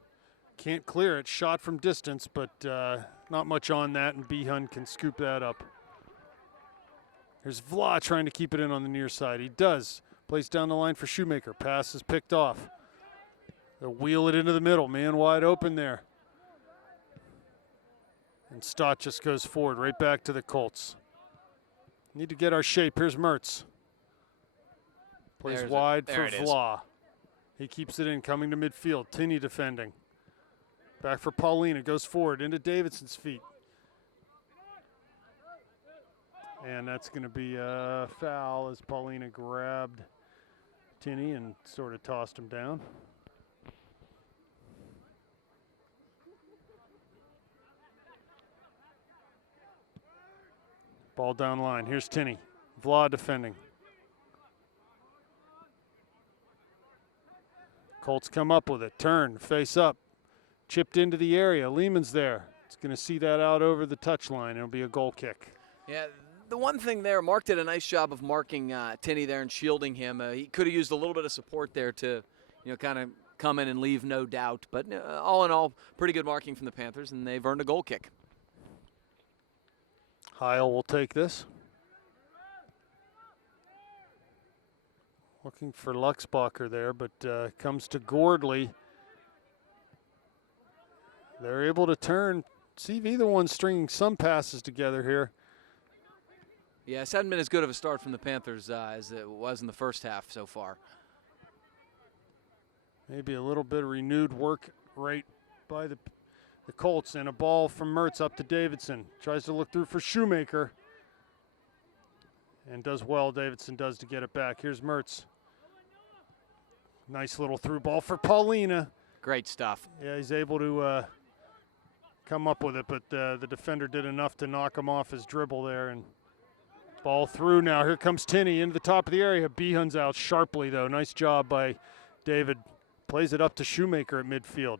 Can't clear it. Shot from distance, but not much on that, and Behun can scoop that up. Here's Vla trying to keep it in on the near side. He does. Plays down the line for Shoemaker. Pass is picked off. They'll wheel it into the middle. Man wide open there. And Stott just goes forward, right back to the Colts. Need to get our shape. Here's Mertz. Plays wide for Vla. He keeps it in, coming to midfield. Tinney defending. Back for Paulina, goes forward into Davidson's feet. And that's going to be a foul as Paulina grabbed Tinney and sort of tossed him down. Ball down line. Here's Tinney. Vla defending. Colts come up with it. Turn, face up. Chipped into the area. Lehman's there. It's going to see that out over the touchline. It'll be a goal kick. Yeah, the one thing there, Mark did a nice job of marking Tinney there and shielding him. He could have used a little bit of support there to, kind of come in and leave no doubt. But all in all, pretty good marking from the Panthers, and they've earned a goal kick. Heil will take this. Looking for Luxbacher there, but comes to Gordley. They're able to turn. CV the one stringing some passes together here. Yeah, this hadn't been as good of a start from the Panthers as it was in the first half so far. Maybe a little bit of renewed work rate by the Colts, and a ball from Mertz up to Davidson. Tries to look through for Shoemaker. And does well, Davidson does, to get it back. Here's Mertz. Nice little through ball for Paulina. Great stuff. Yeah, he's able to come up with it, but the defender did enough to knock him off his dribble there. And ball through now. Here comes Tinney into the top of the area. Behun's out sharply, though. Nice job by David. Plays it up to Shoemaker at midfield.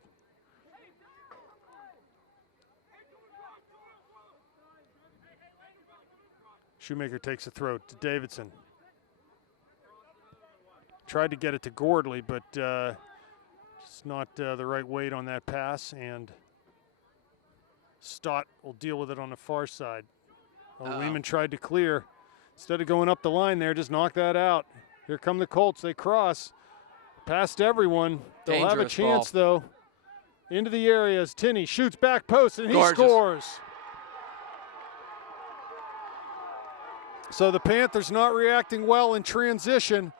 Shoemaker takes a throw to Davidson. Tried to get it to Gordley, but just not the right weight on that pass, and Stott will deal with it on the far side. Lehman tried to clear. Instead of going up the line there, just knock that out. Here come the Colts. They cross. Past everyone. They'll have a chance, though. Into the areas. Tinney shoots back post, and he scores. So the Panthers not reacting well in transition.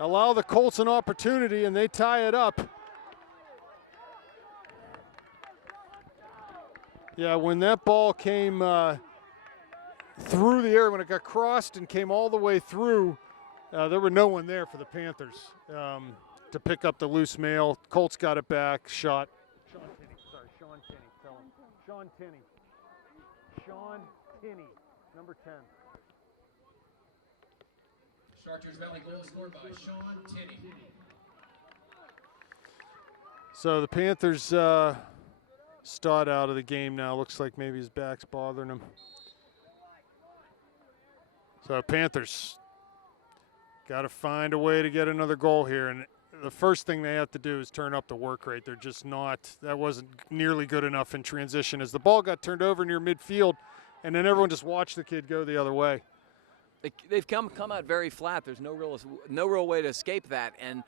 Allow the Colts an opportunity, and they tie it up. Yeah, when that ball came through the air, when it got crossed and came all the way through, there were no one there for the Panthers to pick up the loose mail. Colts got it back, shot. Sean Tinney, number 10. Chartiers Valley goal scored by Sean Tinney. So the Panthers Stott out of the game now. Looks like maybe his back's bothering him. So Panthers got to find a way to get another goal here. And the first thing they have to do is turn up the work rate. They're just not, that wasn't nearly good enough in transition as the ball got turned over near midfield, and then everyone just watched the kid go the other way. They've come out very flat. There's no real way to escape that. And,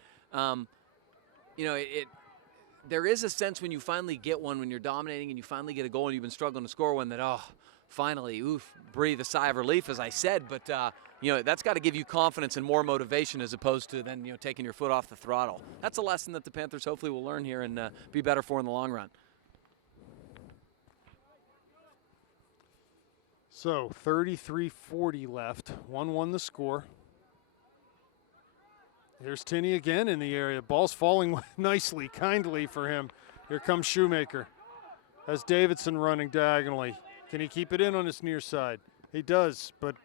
there is a sense when you finally get one, when you're dominating and you finally get a goal and you've been struggling to score one, that, finally, breathe a sigh of relief, as I said. But, that's got to give you confidence and more motivation as opposed to then, taking your foot off the throttle. That's a lesson that the Panthers hopefully will learn here and be better for in the long run. So 33-40 left, 1-1 the score. Here's Tinney again in the area. Ball's falling nicely, kindly for him. Here comes Shoemaker. Has Davidson running diagonally. Can he keep it in on his near side? He does, but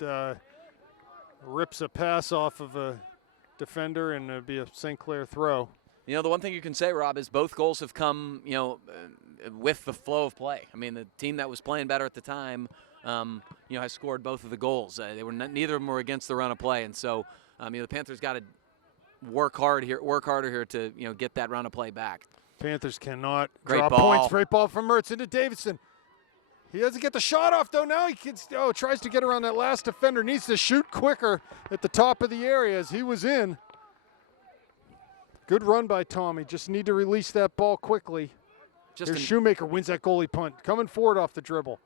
rips a pass off of a defender, and it'll be a St. Clair throw. You know, the one thing you can say, Rob, is both goals have come, with the flow of play. I mean, the team that was playing better at the time, has scored both of the goals. Neither of them were against the run of play, and so, the Panthers got to work harder here to, get that run of play back. Panthers cannot Great draw ball. points. Great ball from Mertz into Davidson. He doesn't get the shot off, though. Now he tries to get around that last defender. Needs to shoot quicker at the top of the area as he was in. Good run by Tommy. Just need to release that ball quickly. Here's Shoemaker wins that goalie punt. Coming forward off the dribble.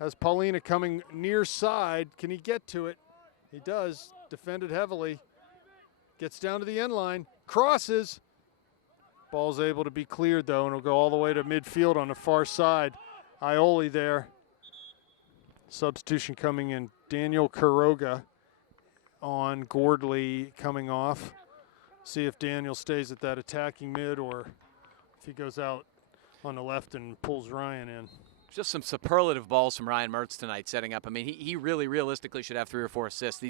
Has Paulina coming near side. Can he get to it? He does. Defended heavily. Gets down to the end line. Crosses. Ball's able to be cleared, though, and it'll go all the way to midfield on the far side. Ioli there. Substitution coming in. Daniel Kuroga on Gordley coming off. See if Daniel stays at that attacking mid or if he goes out on the left and pulls Ryan in. Just some superlative balls from Ryan Mertz tonight setting up. I mean, he really realistically should have 3 or 4 assists.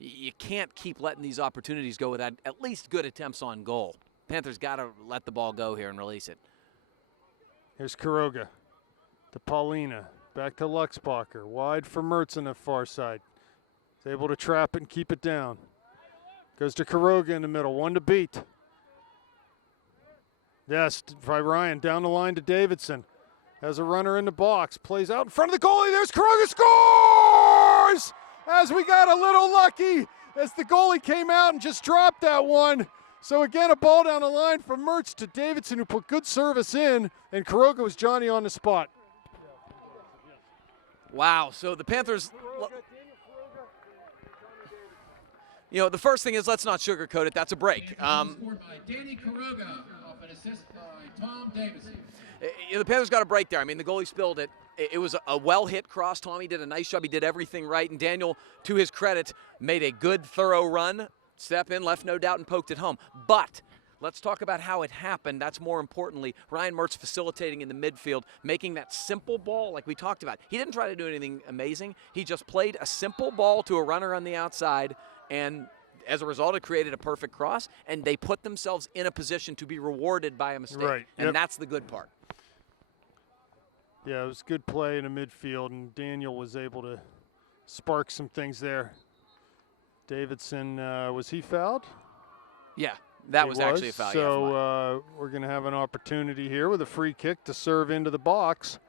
You can't keep letting these opportunities go without at least good attempts on goal. Panthers got to let the ball go here and release it. Here's Kuroga to Paulina. Back to Luxbacher. Wide for Mertz on the far side. He's able to trap it and keep it down. Goes to Kuroga in the middle. 1 to beat. Yes, by Ryan. Down the line to Davidson. Has a runner in the box. Plays out in front of the goalie. There's Kuroga. Scores! As we got a little lucky as the goalie came out and just dropped that one. So again, a ball down the line from Mertz to Davidson, who put good service in, and Kuroga was Johnny on the spot. Wow, so the Panthers, the first thing is let's not sugarcoat it. That's a break. Scored by Danny Kuroga off an assist by Tom Davidson. The Panthers got a break there. I mean, the goalie spilled it. It was a well-hit cross. Tommy did a nice job. He did everything right, and Daniel, to his credit, made a good, thorough run. Step in, left no doubt, and poked it home. But let's talk about how it happened. That's more importantly, Ryan Mertz facilitating in the midfield, making that simple ball like we talked about. He didn't try to do anything amazing. He just played a simple ball to a runner on the outside, and as a result, it created a perfect cross, and they put themselves in a position to be rewarded by a mistake. Right. And that's the good part. Yeah, it was good play in the midfield, and Daniel was able to spark some things there. Davidson, was he fouled? Yeah, that was actually a foul. So we're going to have an opportunity here with a free kick to serve into the box.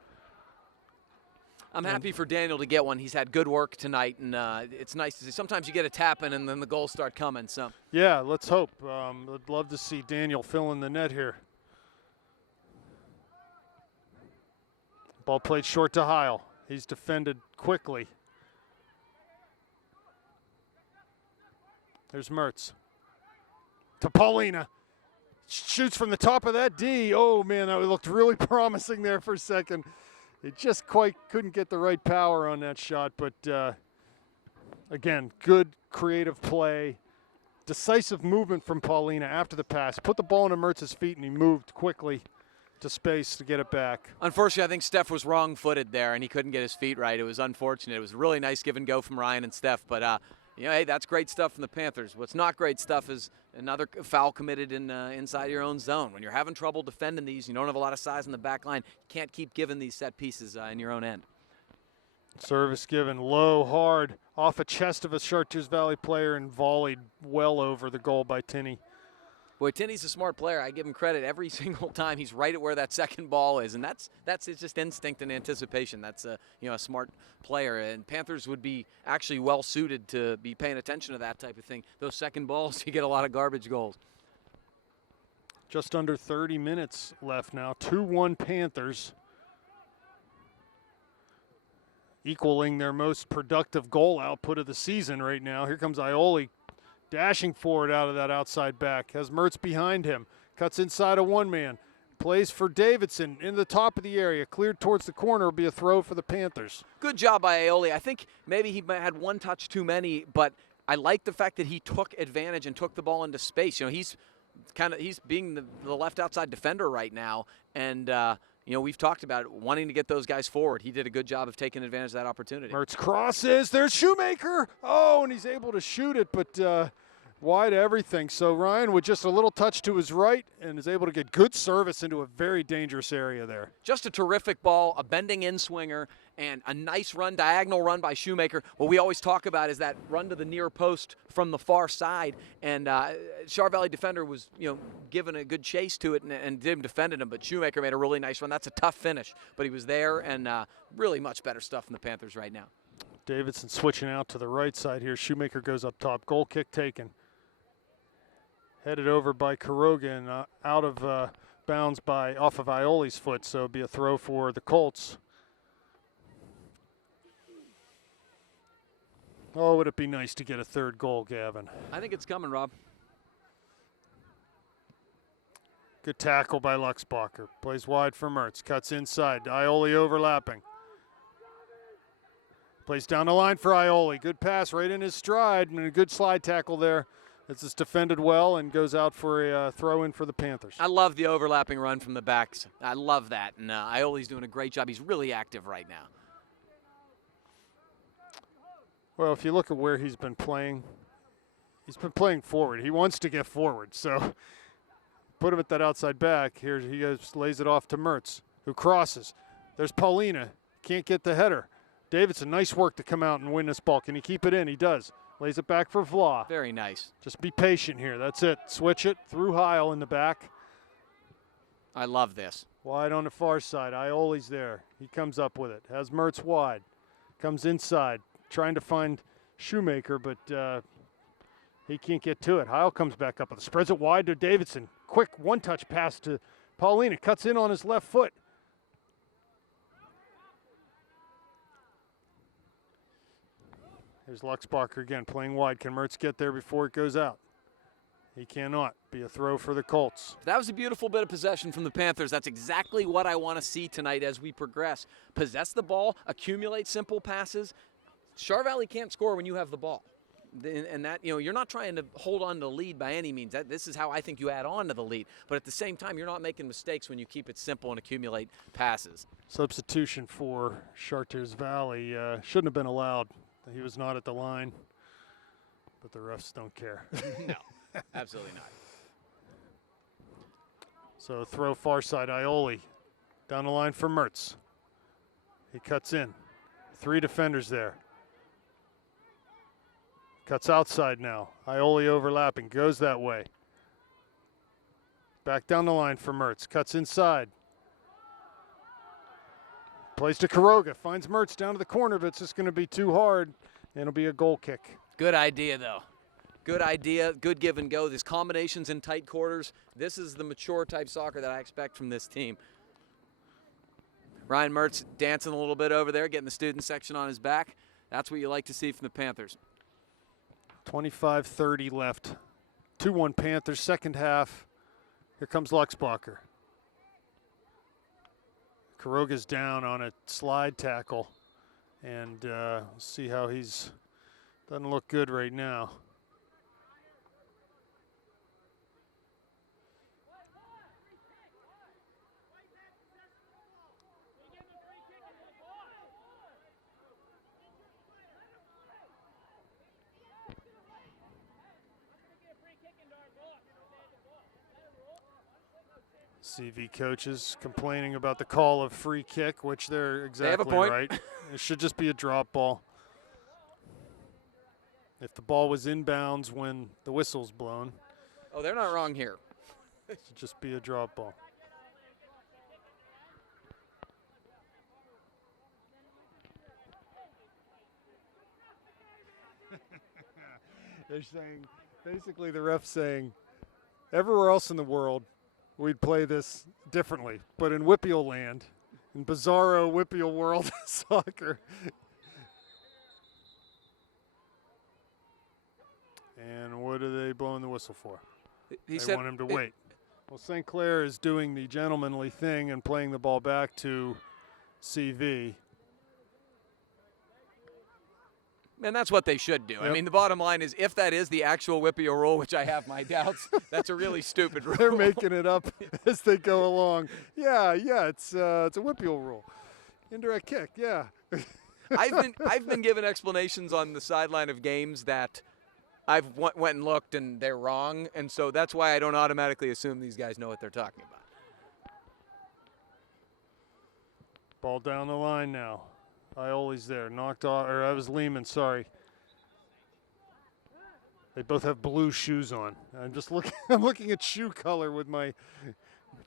I'm happy for Daniel to get one. He's had good work tonight, and it's nice to see. Sometimes you get a tap in, and then the goals start coming. So yeah, let's hope. I'd love to see Daniel fill in the net here. Ball played short to Heil. He's defended quickly. There's Mertz. To Paulina. Shoots from the top of that D. Oh, man, that looked really promising there for a second. It just quite couldn't get the right power on that shot. But, again, good creative play. Decisive movement from Paulina after the pass. Put the ball into Mertz's feet, and he moved quickly to space to get it back. Unfortunately, I think Steph was wrong-footed there, and he couldn't get his feet right. It was unfortunate. It was a really nice give and go from Ryan and Steph, but hey, that's great stuff from the Panthers. What's not great stuff is another foul committed inside your own zone. When you're having trouble defending these, you don't have a lot of size in the back line, you can't keep giving these set pieces in your own end. Service given low, hard, off a chest of a Chartiers Valley player and volleyed well over the goal by Tinney. Boy, Tinney's a smart player. I give him credit every single time. He's right at where that second ball is, and that's it's just instinct and anticipation. That's a smart player, and Panthers would be actually well suited to be paying attention to that type of thing. Those second balls, you get a lot of garbage goals. Just under 30 minutes left now. 2-1 Panthers, equaling their most productive goal output of the season right now. Here comes Ioli. Dashing forward out of that outside back. Has Mertz behind him. Cuts inside a one-man. Plays for Davidson in the top of the area. Cleared towards the corner. Will be a throw for the Panthers. Good job by Ioli. I think maybe he had one touch too many, but I like the fact that he took advantage and took the ball into space. He's being the left outside defender right now, And, we've talked about wanting to get those guys forward. He did a good job of taking advantage of that opportunity. Mertz crosses. There's Shoemaker. Oh, and he's able to shoot it, but wide everything. So Ryan with just a little touch to his right and is able to get good service into a very dangerous area there. Just a terrific ball, a bending in swinger, and a nice run, diagonal run by Shoemaker. What we always talk about is that run to the near post from the far side. And Char Valley defender was, given a good chase to it and defended him. But Shoemaker made a really nice run. That's a tough finish, but he was there, and really much better stuff from the Panthers right now. Davidson switching out to the right side here. Shoemaker goes up top. Goal kick taken. Headed over by Kuroga and out of bounds off of Ioli's foot, so it'll be a throw for the Colts. Oh, would it be nice to get a third goal, Gavin? I think it's coming, Rob. Good tackle by Luxbacher. Plays wide for Mertz. Cuts inside. Ioli overlapping. Plays down the line for Ioli. Good pass right in his stride and a good slide tackle there. It's defended well and goes out for a throw-in for the Panthers. I love the overlapping run from the backs. I love that. And Ioli's doing a great job. He's really active right now. Well, if you look at where he's been playing forward. He wants to get forward. So put him at that outside back. Here he goes, lays it off to Mertz, who crosses. There's Paulina. Can't get the header. Davidson, nice work to come out and win this ball. Can he keep it in? He does. Lays it back for Vla. Very nice. Just be patient here. That's it. Switch it through Heil in the back. I love this. Wide on the far side. Ioli's there. He comes up with it. Has Mertz wide. Comes inside. Trying to find Shoemaker, but he can't get to it. Heil comes back up. Spreads it wide to Davidson. Quick one-touch pass to Paulina. Cuts in on his left foot. Here's Luxbacher again, playing wide. Can Mertz get there before it goes out? He cannot. Be a throw for the Colts. That was a beautiful bit of possession from the Panthers. That's exactly what I want to see tonight as we progress. Possess the ball, accumulate simple passes. Char Valley can't score when you have the ball. And that, you're not trying to hold on to the lead by any means. This is how I think you add on to the lead. But at the same time, you're not making mistakes when you keep it simple and accumulate passes. Substitution for Chartiers Valley shouldn't have been allowed. He was not at the line, but the refs don't care. No, absolutely not. So throw far side, Ioli. Down the line for Mertz. He cuts in. 3 defenders there. Cuts outside now. Ioli overlapping. Goes that way. Back down the line for Mertz. Cuts inside. Plays to Kuroga. Finds Mertz down to the corner, but it's just going to be too hard, and it'll be a goal kick. Good idea, though. Good idea. Good give and go. These combinations in tight quarters. This is the mature type soccer that I expect from this team. Ryan Mertz dancing a little bit over there, getting the student section on his back. That's what you like to see from the Panthers. 25:30 left. 2-1 Panthers, second half. Here comes Luxbacher. Kuroga's down on a slide tackle, and see how he's doesn't look good right now. CV coaches complaining about the call of free kick, which they're exactly right. It should just be a drop ball. If the ball was inbounds when the whistle's blown. Oh, they're not wrong here. It should just be a drop ball. They're saying, basically the ref's saying, everywhere else in the world, we'd play this differently. But in Whippeal land, in bizarro Whippeal world soccer. And what are they blowing the whistle for? They want him to wait. Well, St. Clair is doing the gentlemanly thing and playing the ball back to CV. And that's what they should do. I mean, the bottom line is, if that is the actual whippio rule, which I have my doubts, that's a really stupid rule. They're making it up as they go along. Yeah, it's a whippio rule. Indirect kick, yeah. I've been given explanations on the sideline of games that I've went and looked and they're wrong, and so that's why I don't automatically assume these guys know what they're talking about. Ball down the line now. Ioli's there, knocked off, or that was Lehman, sorry. They both have blue shoes on. I'm just looking. I'm looking at shoe color with my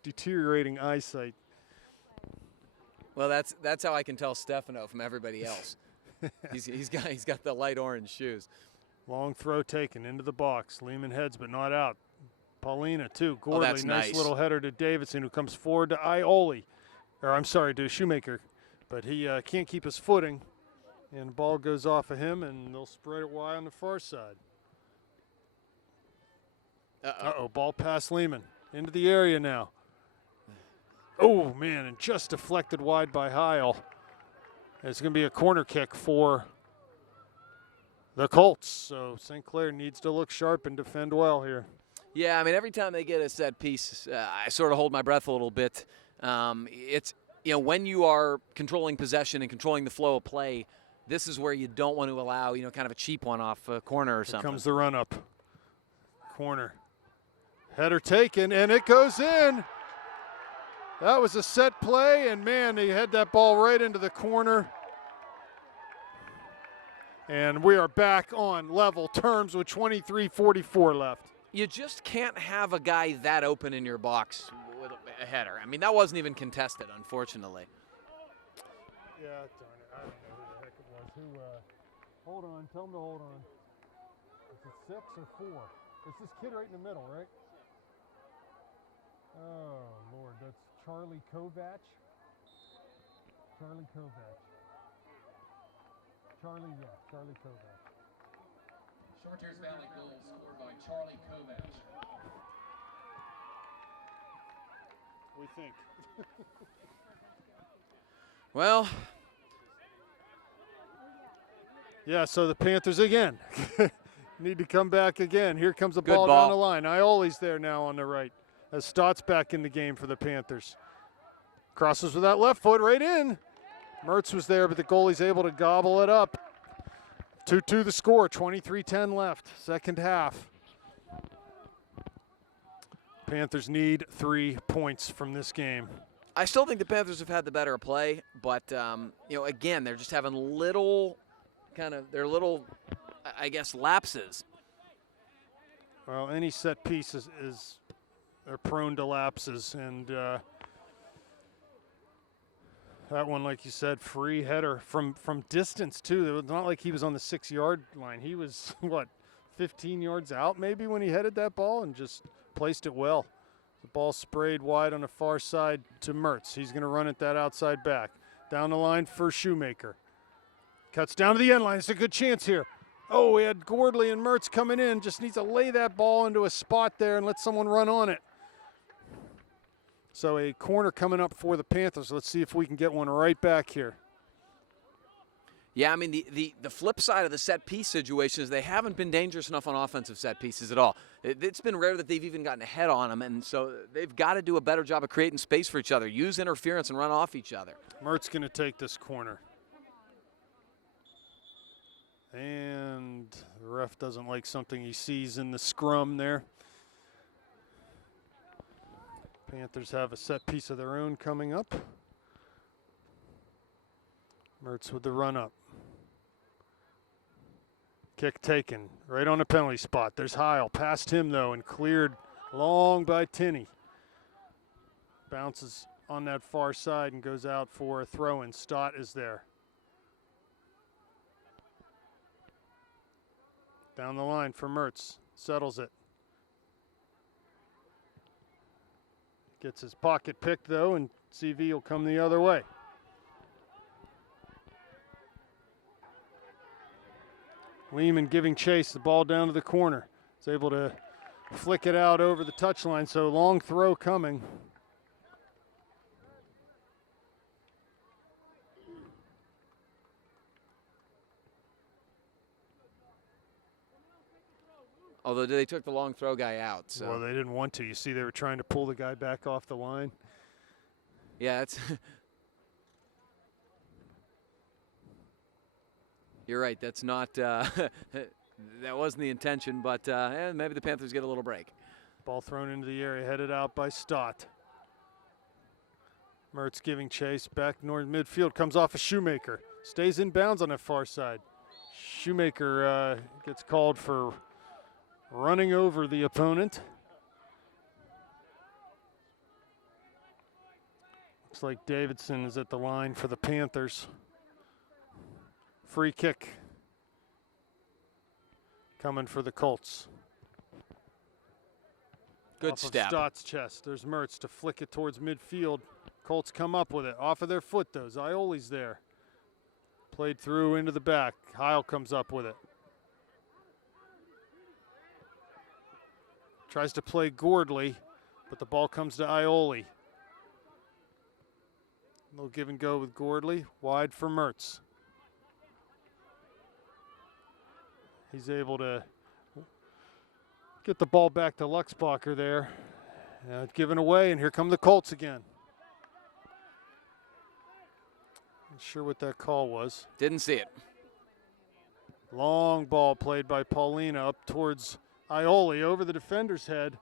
deteriorating eyesight. Well, that's how I can tell Stefano from everybody else. he's got the light orange shoes. Long throw taken into the box. Lehman heads but not out. Paulina too. Gordley, that's nice. little header to Davidson, who comes forward to Ioli, or I'm sorry, to Shoemaker, but he can't keep his footing, and the ball goes off of him, and they'll spread it wide on the far side. Ball past Lehman into the area now. Oh man, and just deflected wide by Heil. It's going to be a corner kick for the Colts. So St. Clair needs to look sharp and defend well here. Yeah, I mean, every time they get a set piece, I sort of hold my breath a little bit. It's, when you are controlling possession and controlling the flow of play, this is where you don't want to allow, kind of a cheap one off a corner or something. Here comes the run up. Corner. Header taken, and it goes in. That was a set play, and man, they had that ball right into the corner. And we are back on level terms with 23:44 left. You just can't have a guy that open in your box with a header. I mean, that wasn't even contested, unfortunately. Yeah, darn it. I don't know who the heck it was. Hold on. Tell him to hold on. Is it 6 or 4? It's this kid right in the middle, right? Oh, Lord. That's Charlie Kovac. Charlie Kovac. Charlie Kovac. Chartiers Valley goal scored by Charlie Kovac. We think. Well. Yeah, so the Panthers again need to come back again. Here comes the ball ball down the line. Ioli's there now on the right. As Stott's back in the game for the Panthers. Crosses with that left foot right in. Mertz was there, but the goalie's able to gobble it up. 2-2 the score, 23:10 left, second half. Panthers need 3 points from this game. I still think the Panthers have had the better play, but, again, they're just having little I guess, lapses. Well, any set piece is they're prone to lapses, and that one, like you said, free header from distance, too. It was not like he was on the 6-yard line. He was, 15 yards out maybe when he headed that ball and just placed it well. The ball sprayed wide on the far side to Mertz. He's going to run it that outside back. Down the line for Shoemaker. Cuts down to the end line. It's a good chance here. Oh, we had Gordley and Mertz coming in. Just needs to lay that ball into a spot there and let someone run on it. So a corner coming up for the Panthers. Let's see if we can get one right back here. Yeah, I mean, the flip side of the set-piece situation is they haven't been dangerous enough on offensive set pieces at all. It's been rare that they've even gotten ahead on them, and so they've got to do a better job of creating space for each other, use interference, and run off each other. Mertz going to take this corner. And the ref doesn't like something he sees in the scrum there. Panthers have a set piece of their own coming up. Mertz with the run up. Kick taken right on the penalty spot. There's Heil. Past him, though, and cleared long by Tinney. Bounces on that far side and goes out for a throw-in. Stott is there. Down the line for Mertz. Settles it. Gets his pocket picked, though, and CV will come the other way. Lehman giving chase, the ball down to the corner. He's able to flick it out over the touchline, so long throw coming. Although they took the long throw guy out. So. Well, they didn't want to. You see they were trying to pull the guy back off the line. Yeah, it's you're right. That's not that wasn't the intention, but maybe the Panthers get a little break. Ball thrown into the area, headed out by Stott. Mertz giving chase back north midfield, comes off a Shoemaker, stays in bounds on that far side. Shoemaker gets called for running over the opponent. Looks like Davidson is at the line for the Panthers. Free kick coming for the Colts. Good off step. Of Stott's chest. There's Mertz to flick it towards midfield. Colts come up with it. Off of their foot, though. Zioli's there. Played through into the back. Heil comes up with it. Tries to play Gordley, but the ball comes to Ioli. A little give and go with Gordley. Wide for Mertz. He's able to get the ball back to Luxbacher there. Given away, and here come the Colts again. Not sure what that call was. Didn't see it. Long ball played by Paulina up towards Ioli over the defender's head.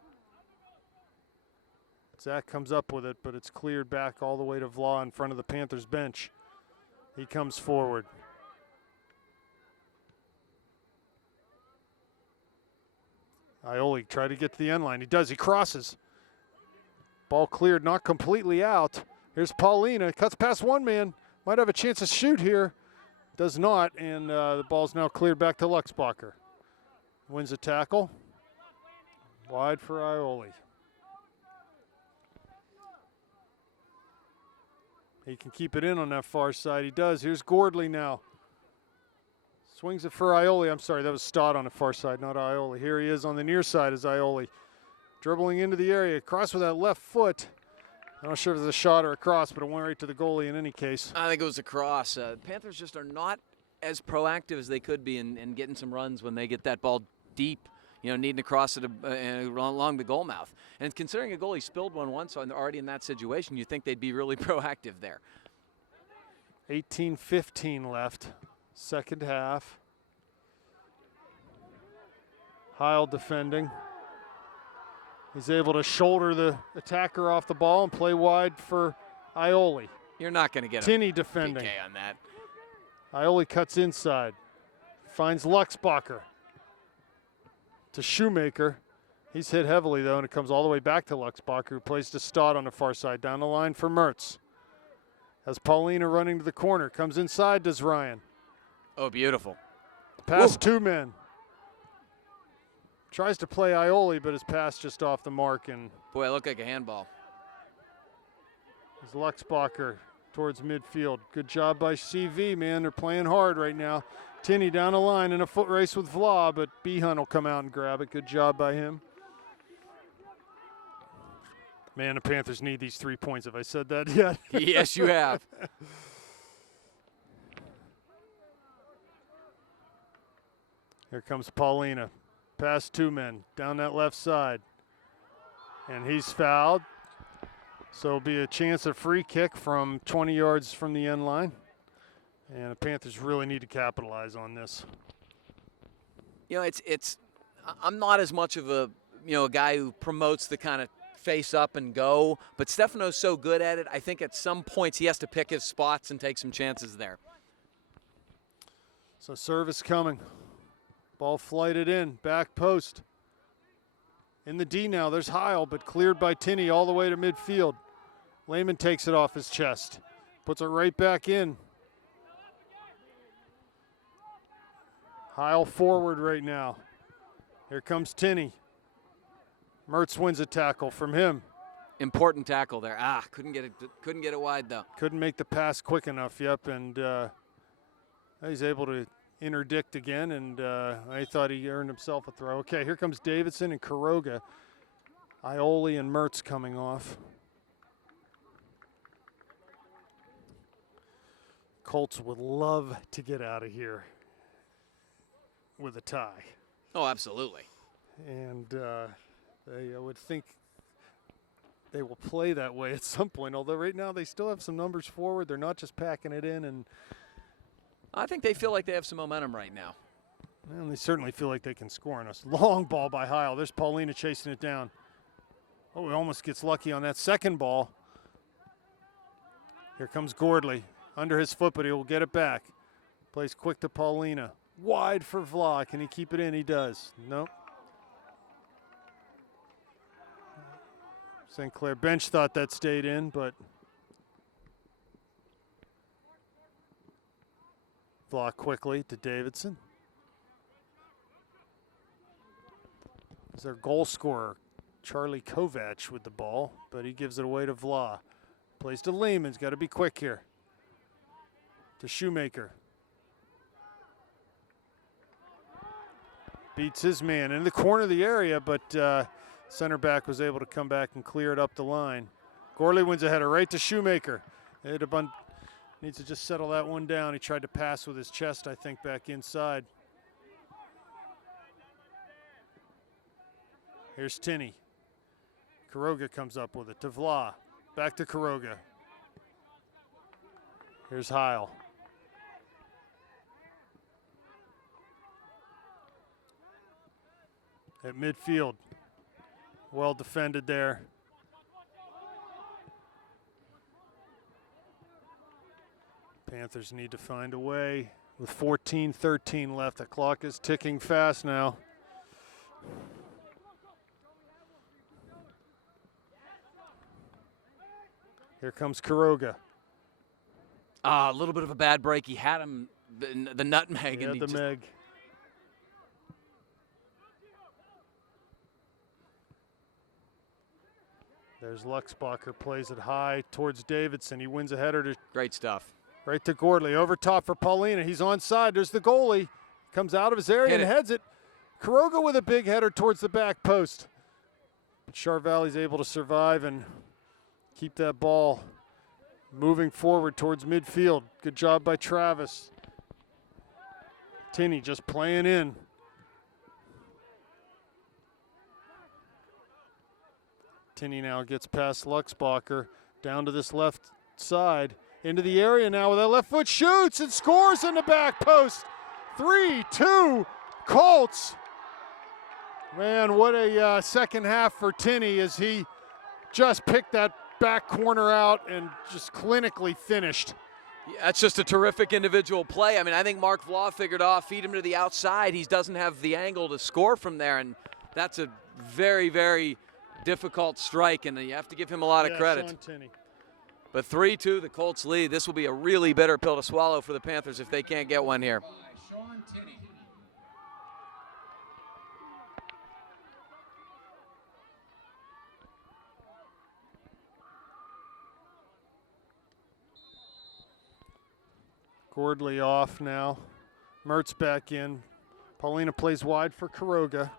Zach comes up with it, but it's cleared back all the way to Vla in front of the Panthers bench. He comes forward. Ioli tried to get to the end line. He does. He crosses. Ball cleared, not completely out. Here's Paulina. Cuts past one man. Might have a chance to shoot here. Does not, and the ball's now cleared back to Luxbacher. Wins a tackle. Wide for Ioli. He can keep it in on that far side. He does. Here's Gordley now. Swings it for Ioli. I'm sorry, that was Stott on the far side, not Ioli. Here he is on the near side as Ioli. Dribbling into the area. Cross with that left foot. I'm not sure if it was a shot or a cross, but it went right to the goalie in any case. I think it was a cross. The Panthers just are not as proactive as they could be in getting some runs when they get that ball deep, needing to cross it along the goal mouth. And considering a goalie spilled one once, so they're already in that situation, you think they'd be really proactive there. 18:15 left, second half. Heil defending. He's able to shoulder the attacker off the ball and play wide for Ioli. You're not going to get Tinney a defending. PK on that. Ioli cuts inside. Finds Luxbacher to Shoemaker. He's hit heavily, though, and it comes all the way back to Luxbacher, who plays to Stott on the far side. Down the line for Mertz. Has Paulina running to the corner. Comes inside, does Ryan. Oh, beautiful. Past two men. Tries to play Ioli, but his pass just off the mark. And boy, it looked like a handball. It's Luxbacher towards midfield. Good job by CV, man. They're playing hard right now. Tinney down the line in a foot race with Vla, but Behan will come out and grab it. Good job by him. Man, the Panthers need these 3 points. Have I said that yet? Yes, you have. Here comes Paulina. Past two men, down that left side. And he's fouled. So it'll be a chance of free kick from 20 yards from the end line. And the Panthers really need to capitalize on this. I'm not as much of a guy who promotes the kind of face up and go, but Stefano's so good at it, I think at some points he has to pick his spots and take some chances there. So service coming. Ball flighted in, back post. In the D now, there's Heil, but cleared by Tinney all the way to midfield. Lehman takes it off his chest, puts it right back in. Heil forward right now. Here comes Tinney. Mertz wins a tackle from him. Important tackle there. Couldn't get it wide though. Couldn't make the pass quick enough, yep, and he's able to interdict again, and I thought he earned himself a throw. Okay, here comes Davidson and Kuroga. Ioli and Mertz coming off. Colts would love to get out of here with a tie. Oh, absolutely. And I would think they will play that way at some point, although right now they still have some numbers forward. They're not just packing it in. And I think they feel like they have some momentum right now. well, they certainly feel like they can score on us. Long ball by Heil. There's Paulina chasing it down. Oh, he almost gets lucky on that second ball. Here comes Gordley. Under his foot, but he will get it back. Plays quick to Paulina. Wide for Vla. Can he keep it in? He does. Nope. St. Clair bench thought that stayed in, but Vla quickly to Davidson. Is their goal scorer, Charlie Kovac, with the ball, but he gives it away to Vla. Plays to Lehman's, got to be quick here. To Shoemaker. Beats his man in the corner of the area, but center back was able to come back and clear it up the line. Gorley wins a header right to Shoemaker. Needs to just settle that one down. He tried to pass with his chest, I think, back inside. Here's Tinney. Kuroga comes up with it to Vla. Back to Kuroga. Here's Heil. At midfield. Well defended there. Panthers need to find a way. With 14-13 left, the clock is ticking fast now. Here comes Kuroga. A little bit of a bad break. He had him the nutmeg. He had the meg. There's Luxbacher, plays it high towards Davidson. He wins a header to Great stuff. right to Gordley. Over top for Paulina. He's onside. There's the goalie. Comes out of his area and heads it. Kuroga with a big header towards the back post. Charvalley's able to survive and keep that ball moving forward towards midfield. Good job by Travis. Tinney just playing in. Tinney now gets past Luxbacher down to this left side. Into the area now with that left foot, shoots and scores in the back post. 3-2 Colts. Man, what a second half for Tinney as he just picked that back corner out and just clinically finished. Yeah, that's just a terrific individual play. I mean, I think Mark Vla figured feed him to the outside. He doesn't have the angle to score from there, and that's a very, very difficult strike, and you have to give him a lot of credit. Sean Tinney. But 3-2, the Colts lead. This will be a really bitter pill to swallow for the Panthers if they can't get one here. Sean Tinney. Gordley off now. Mertz back in. Paulina plays wide for Kuroga.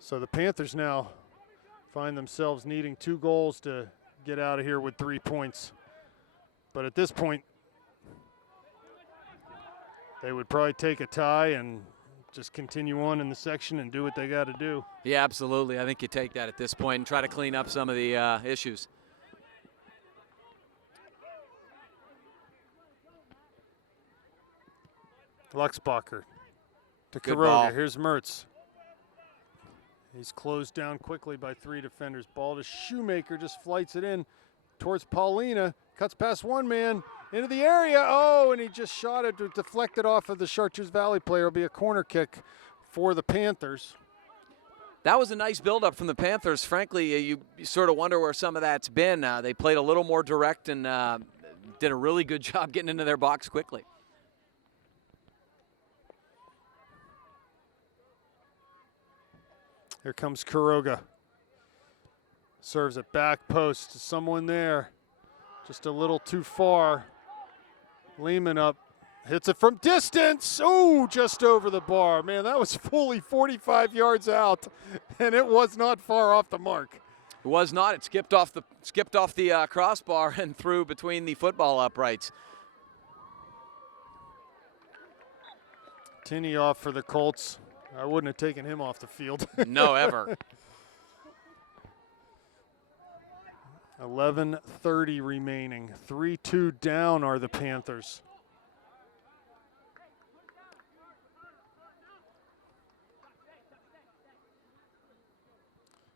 So the Panthers now find themselves needing 2 goals to get out of here with 3 points. But at this point, they would probably take a tie and just continue on in the section and do what they got to do. Yeah, absolutely. I think you take that at this point and try to clean up some of the issues. Luxbacher to Good ball. Kuroga. Here's Mertz. He's closed down quickly by 3 defenders. Ball to Shoemaker, just flights it in towards Paulina. Cuts past one man into the area. Oh, and he just shot it, deflected off of the Chartiers Valley player. It'll be a corner kick for the Panthers. That was a nice build-up from the Panthers. Frankly, you sort of wonder where some of that's been. They played a little more direct and did a really good job getting into their box quickly. Here comes Kuroga. Serves it back post to someone there. Just a little too far. Lehman up. Hits it from distance. Ooh, just over the bar. Man, that was fully 45 yards out, and it was not far off the mark. It was not. It skipped off the crossbar and through between the football uprights. Tinney off for the Colts. I wouldn't have taken him off the field. No, ever. 11:30 remaining. 3-2 down are the Panthers.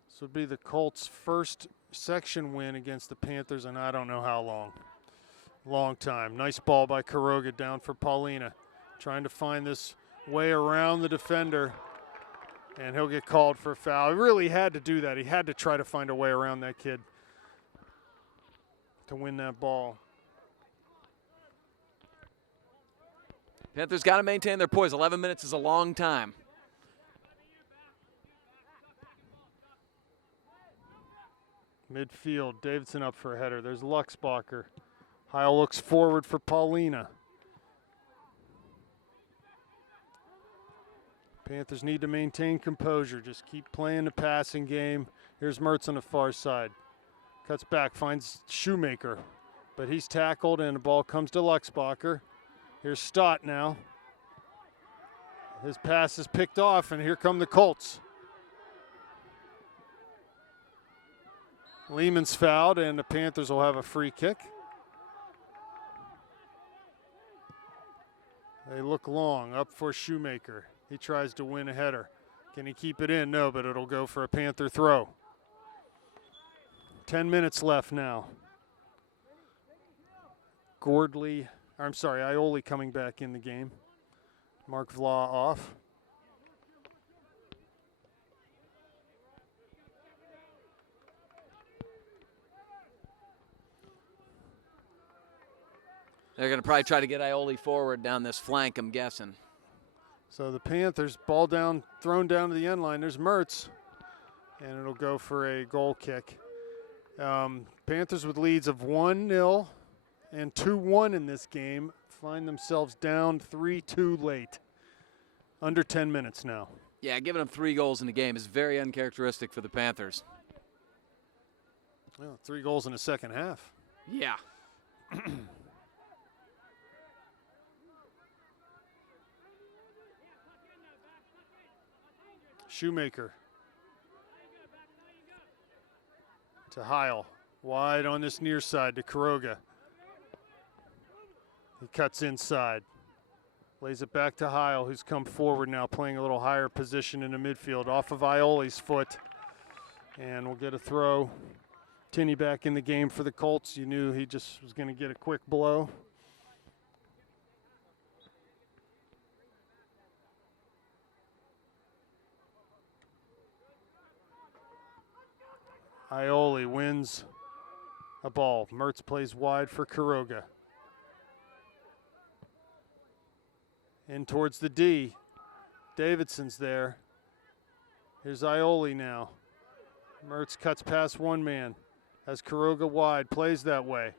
This would be the Colts' first section win against the Panthers, and I don't know how long. Long time. Nice ball by Quiroga down for Paulina. Trying to find this way around the defender, and he'll get called for a foul. He really had to do that. He had to try to find a way around that kid to win that ball. Panthers got to maintain their poise. 11 minutes is a long time. Midfield, Davidson up for a header. There's Luxbacher. Heil looks forward for Paulina. Panthers need to maintain composure. Just keep playing the passing game. Here's Mertz on the far side. Cuts back, finds Shoemaker. But he's tackled, and the ball comes to Luxbacher. Here's Stott now. His pass is picked off, and here come the Colts. Lehman's fouled, and the Panthers will have a free kick. They look long, up for Shoemaker. He tries to win a header. Can he keep it in? No, but it'll go for a Panther throw. 10 minutes left now. Ioli coming back in the game. Mark Vlah off. They're going to probably try to get Ioli forward down this flank, I'm guessing. So the Panthers, ball down, thrown down to the end line. There's Mertz, and it'll go for a goal kick. Panthers with leads of 1-0 and 2-1 in this game find themselves down 3-2 late. Under 10 minutes now. Yeah, giving them 3 goals in the game is very uncharacteristic for the Panthers. Well, 3 goals in the second half. Yeah. Shoemaker to Heil. Wide on this near side to Quiroga. He cuts inside. Lays it back to Heil, who's come forward now, playing a little higher position in the midfield. Off of Ioli's foot. And we'll get a throw. Tinney back in the game for the Colts. You knew he just was going to get a quick blow. Ioli wins a ball. Mertz plays wide for Quiroga. In towards the D. Davidson's there. Here's Ioli now. Mertz cuts past one man. Has Quiroga wide. Plays that way.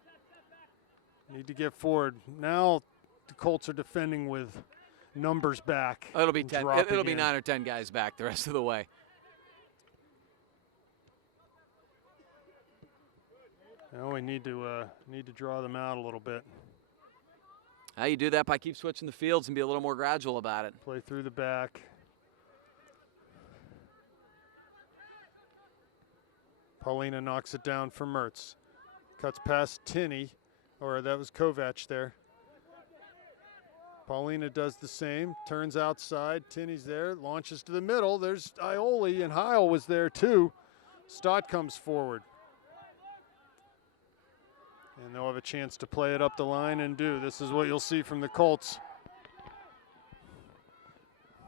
Need to get forward. Now the Colts are defending with numbers back. It'll be 10. It'll be in. 9 or 10 guys back the rest of the way. Now we need to draw them out a little bit. How you do that by keep switching the fields and be a little more gradual about it. Play through the back. Paulina knocks it down for Mertz. Cuts past Tinney, or that was Kovac there. Paulina does the same, turns outside. Tinney's there, launches to the middle. There's Ioli, and Heil was there too. Stott comes forward. And they'll have a chance to play it up the line and do. This is what you'll see from the Colts.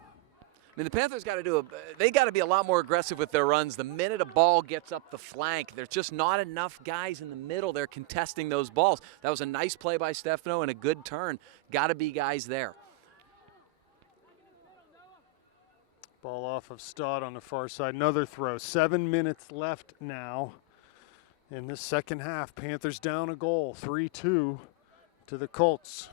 I mean, the Panthers got to they got to be a lot more aggressive with their runs. The minute a ball gets up the flank, there's just not enough guys in the middle. They're contesting those balls. That was a nice play by Stefano and a good turn. Got to be guys there. Ball off of Stott on the far side. Another throw. 7 minutes left now. In this second half, Panthers down a goal, 3-2 to the Colts.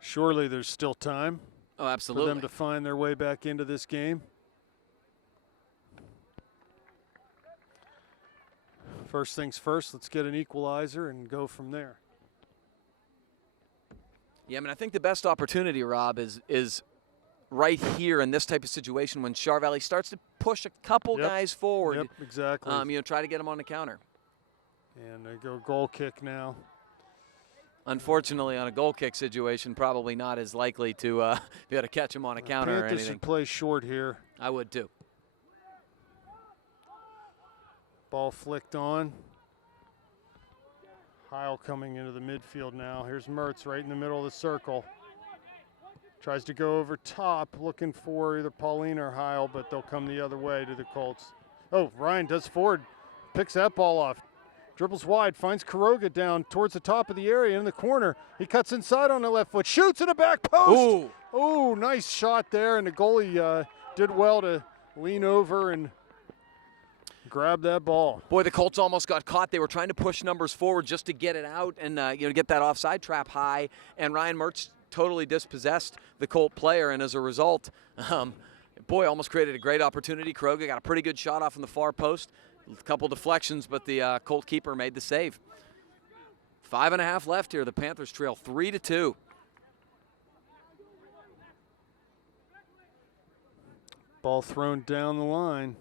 Surely there's still time Oh, absolutely. for them to find their way back into this game. First things first, let's get an equalizer and go from there. Yeah, I mean, I think the best opportunity, Rob, is right here in this type of situation when Char Valley starts to push a couple guys forward. Yep, exactly. Try to get them on the counter. And they go goal kick now. Unfortunately, on a goal kick situation, probably not as likely to be able to catch him on a counter or Panthers anything. should play short here. I would too. Ball flicked on. Heil coming into the midfield now. Here's Mertz right in the middle of the circle. Tries to go over top, looking for either Pauline or Heil, but they'll come the other way to the Colts. Oh, Ryan does forward, picks that ball off. Dribbles wide, finds Quiroga down towards the top of the area in the corner. He cuts inside on the left foot, shoots in the back post. Ooh, nice shot there, and the goalie did well to lean over and grab that ball. Boy, the Colts almost got caught. They were trying to push numbers forward just to get it out and get that offside trap high, and Ryan Mertz totally dispossessed the Colt player, and as a result, boy, almost created a great opportunity. Quiroga got a pretty good shot off in the far post. A couple deflections, but the Colt keeper made the save. 5.5 left here. The Panthers trail 3-2. Ball thrown down the line.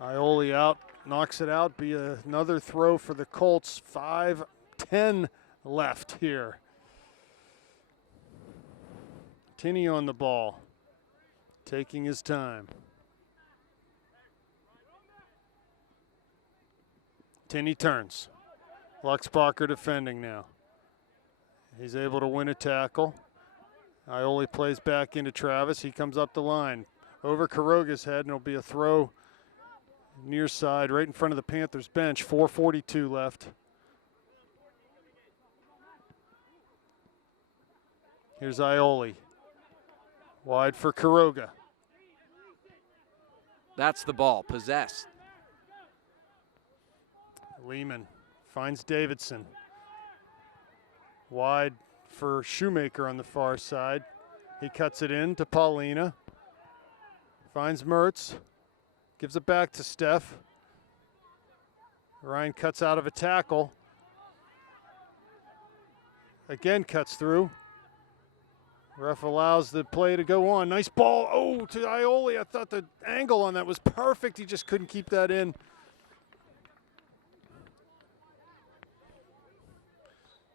Ioli out, knocks it out. Be another throw for the Colts. 5:10 left here. Tinney on the ball, taking his time. Tinney turns. Luxbacher defending now. He's able to win a tackle. Ioli plays back into Travis. He comes up the line. Over Quiroga's head, and it'll be a throw near side right in front of the Panthers bench. 4:42 left. Here's Ioli. Wide for Quiroga. That's the ball, possessed. Lehman finds Davidson. Wide for Shoemaker on the far side. He cuts it in to Paulina. Finds Mertz. Gives it back to Steph. Ryan cuts out of a tackle. Again cuts through. Ref allows the play to go on. Nice ball. Oh, to Ioli. I thought the angle on that was perfect. He just couldn't keep that in.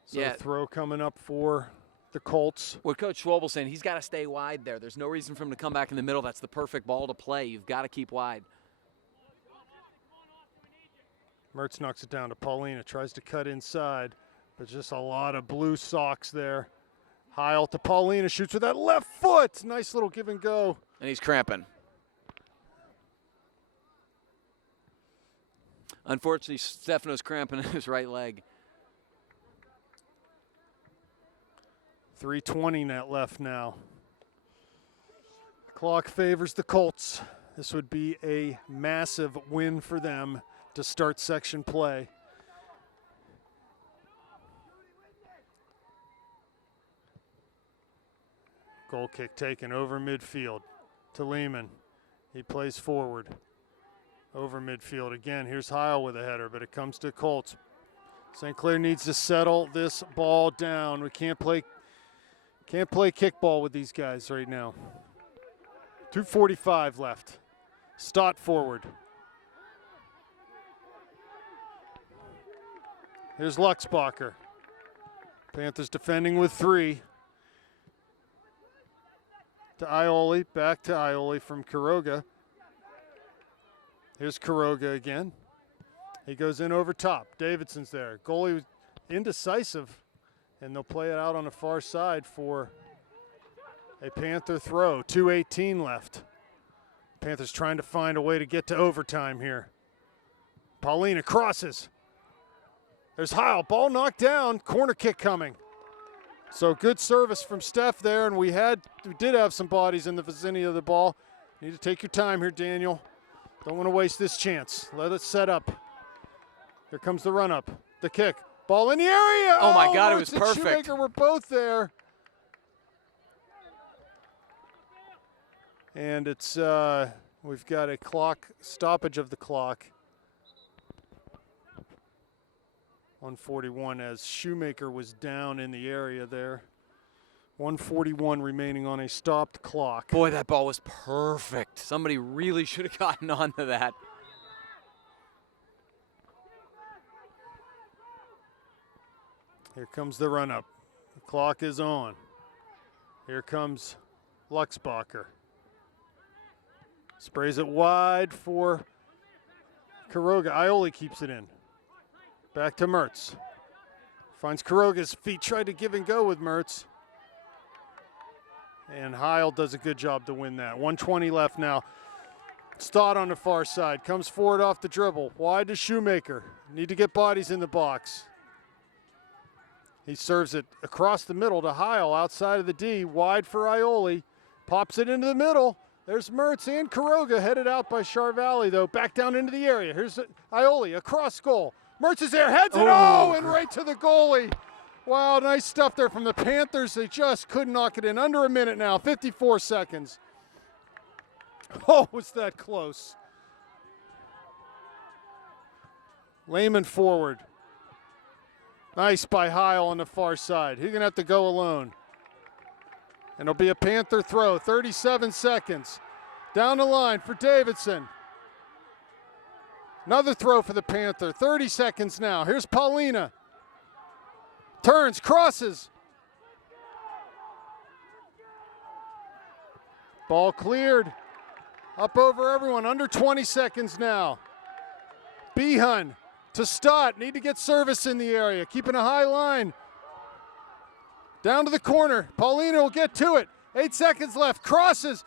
So throw coming up for the Colts. What Coach Schwabel's saying, he's got to stay wide there. There's no reason for him to come back in the middle. That's the perfect ball to play. You've got to keep wide. Mertz knocks it down to Paulina. Tries to cut inside, but just a lot of blue socks there. Heil to Paulina. Shoots with that left foot. Nice little give and go. And he's cramping. Unfortunately, Stefano's cramping in his right leg. 3:20 net left now. The clock favors the Colts. This would be a massive win for them to start section play. Goal kick taken over midfield to Lehman. He plays forward. Over midfield again. Here's Heil with a header, but it comes to Colts. St. Clair needs to settle this ball down. We can't play kickball with these guys right now. 2:45 left. Stott forward. Here's Luxbacher. Panthers defending with 3. To Ioli, back to Ioli from Quiroga. Here's Quiroga again. He goes in over top. Davidson's there. Goalie was indecisive, and they'll play it out on the far side for a Panther throw. 2:18 left. Panthers trying to find a way to get to overtime here. Paulina crosses. There's Heil. Ball knocked down. Corner kick coming. So good service from Steph there, and we did have some bodies in the vicinity of the ball. You need to take your time here, Daniel. Don't want to waste this chance. Let it set up. Here comes the run-up. The kick. Ball in the area. Oh, my God, it was Mertz and perfect. Shoemaker were both there. And it's we've got a clock stoppage of the clock. 1:41 as Shoemaker was down in the area there. 1:41 remaining on a stopped clock. Boy, that ball was perfect. Somebody really should have gotten onto that. Here comes the run-up. The clock is on. Here comes Luxbacher. Sprays it wide for Quiroga. Ioli keeps it in. Back to Mertz. Finds Quiroga's feet. Tried to give and go with Mertz. And Heil does a good job to win that. 1:20 left now. Stott on the far side. Comes forward off the dribble. Wide to Shoemaker. Need to get bodies in the box. He serves it across the middle to Heil outside of the D. Wide for Ioli. Pops it into the middle. There's Mertz and Quiroga headed out by Charvalli, though. Back down into the area. Here's Ioli across goal. Mertz is there. Heads it. And right to the goalie. Wow, nice stuff there from the Panthers. They just couldn't knock it in. Under a minute now. 54 seconds. Oh, was that close. Lehman forward. Nice by Heil on the far side. He's going to have to go alone. And it'll be a Panther throw. 37 seconds. Down the line for Davidson. Another throw for the Panther. 30 seconds now. Here's Paulina. Turns, crosses. Ball cleared. Up over everyone. Under 20 seconds now. Behun to Stott. Need to get service in the area. Keeping a high line. Down to the corner. Paulina will get to it. 8 seconds left. Crosses.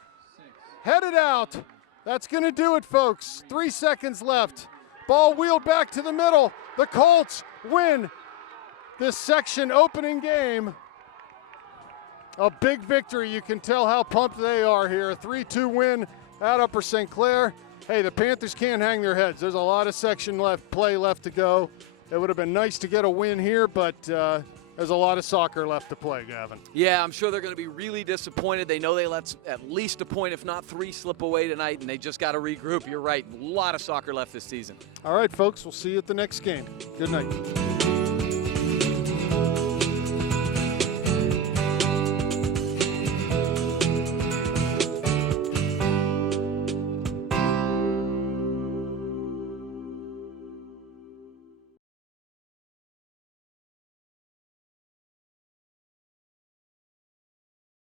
Headed out. That's going to do it, folks. 3 seconds left. Ball wheeled back to the middle. The Colts win this section opening game. A big victory. You can tell how pumped they are here. A 3-2 win at Upper St. Clair. Hey, the Panthers can't hang their heads. There's a lot of section play left to go. It would have been nice to get a win here, but there's a lot of soccer left to play, Gavin. Yeah, I'm sure they're going to be really disappointed. They know they let at least a point, if not 3, slip away tonight, and they just got to regroup. You're right. A lot of soccer left this season. All right, folks. We'll see you at the next game. Good night.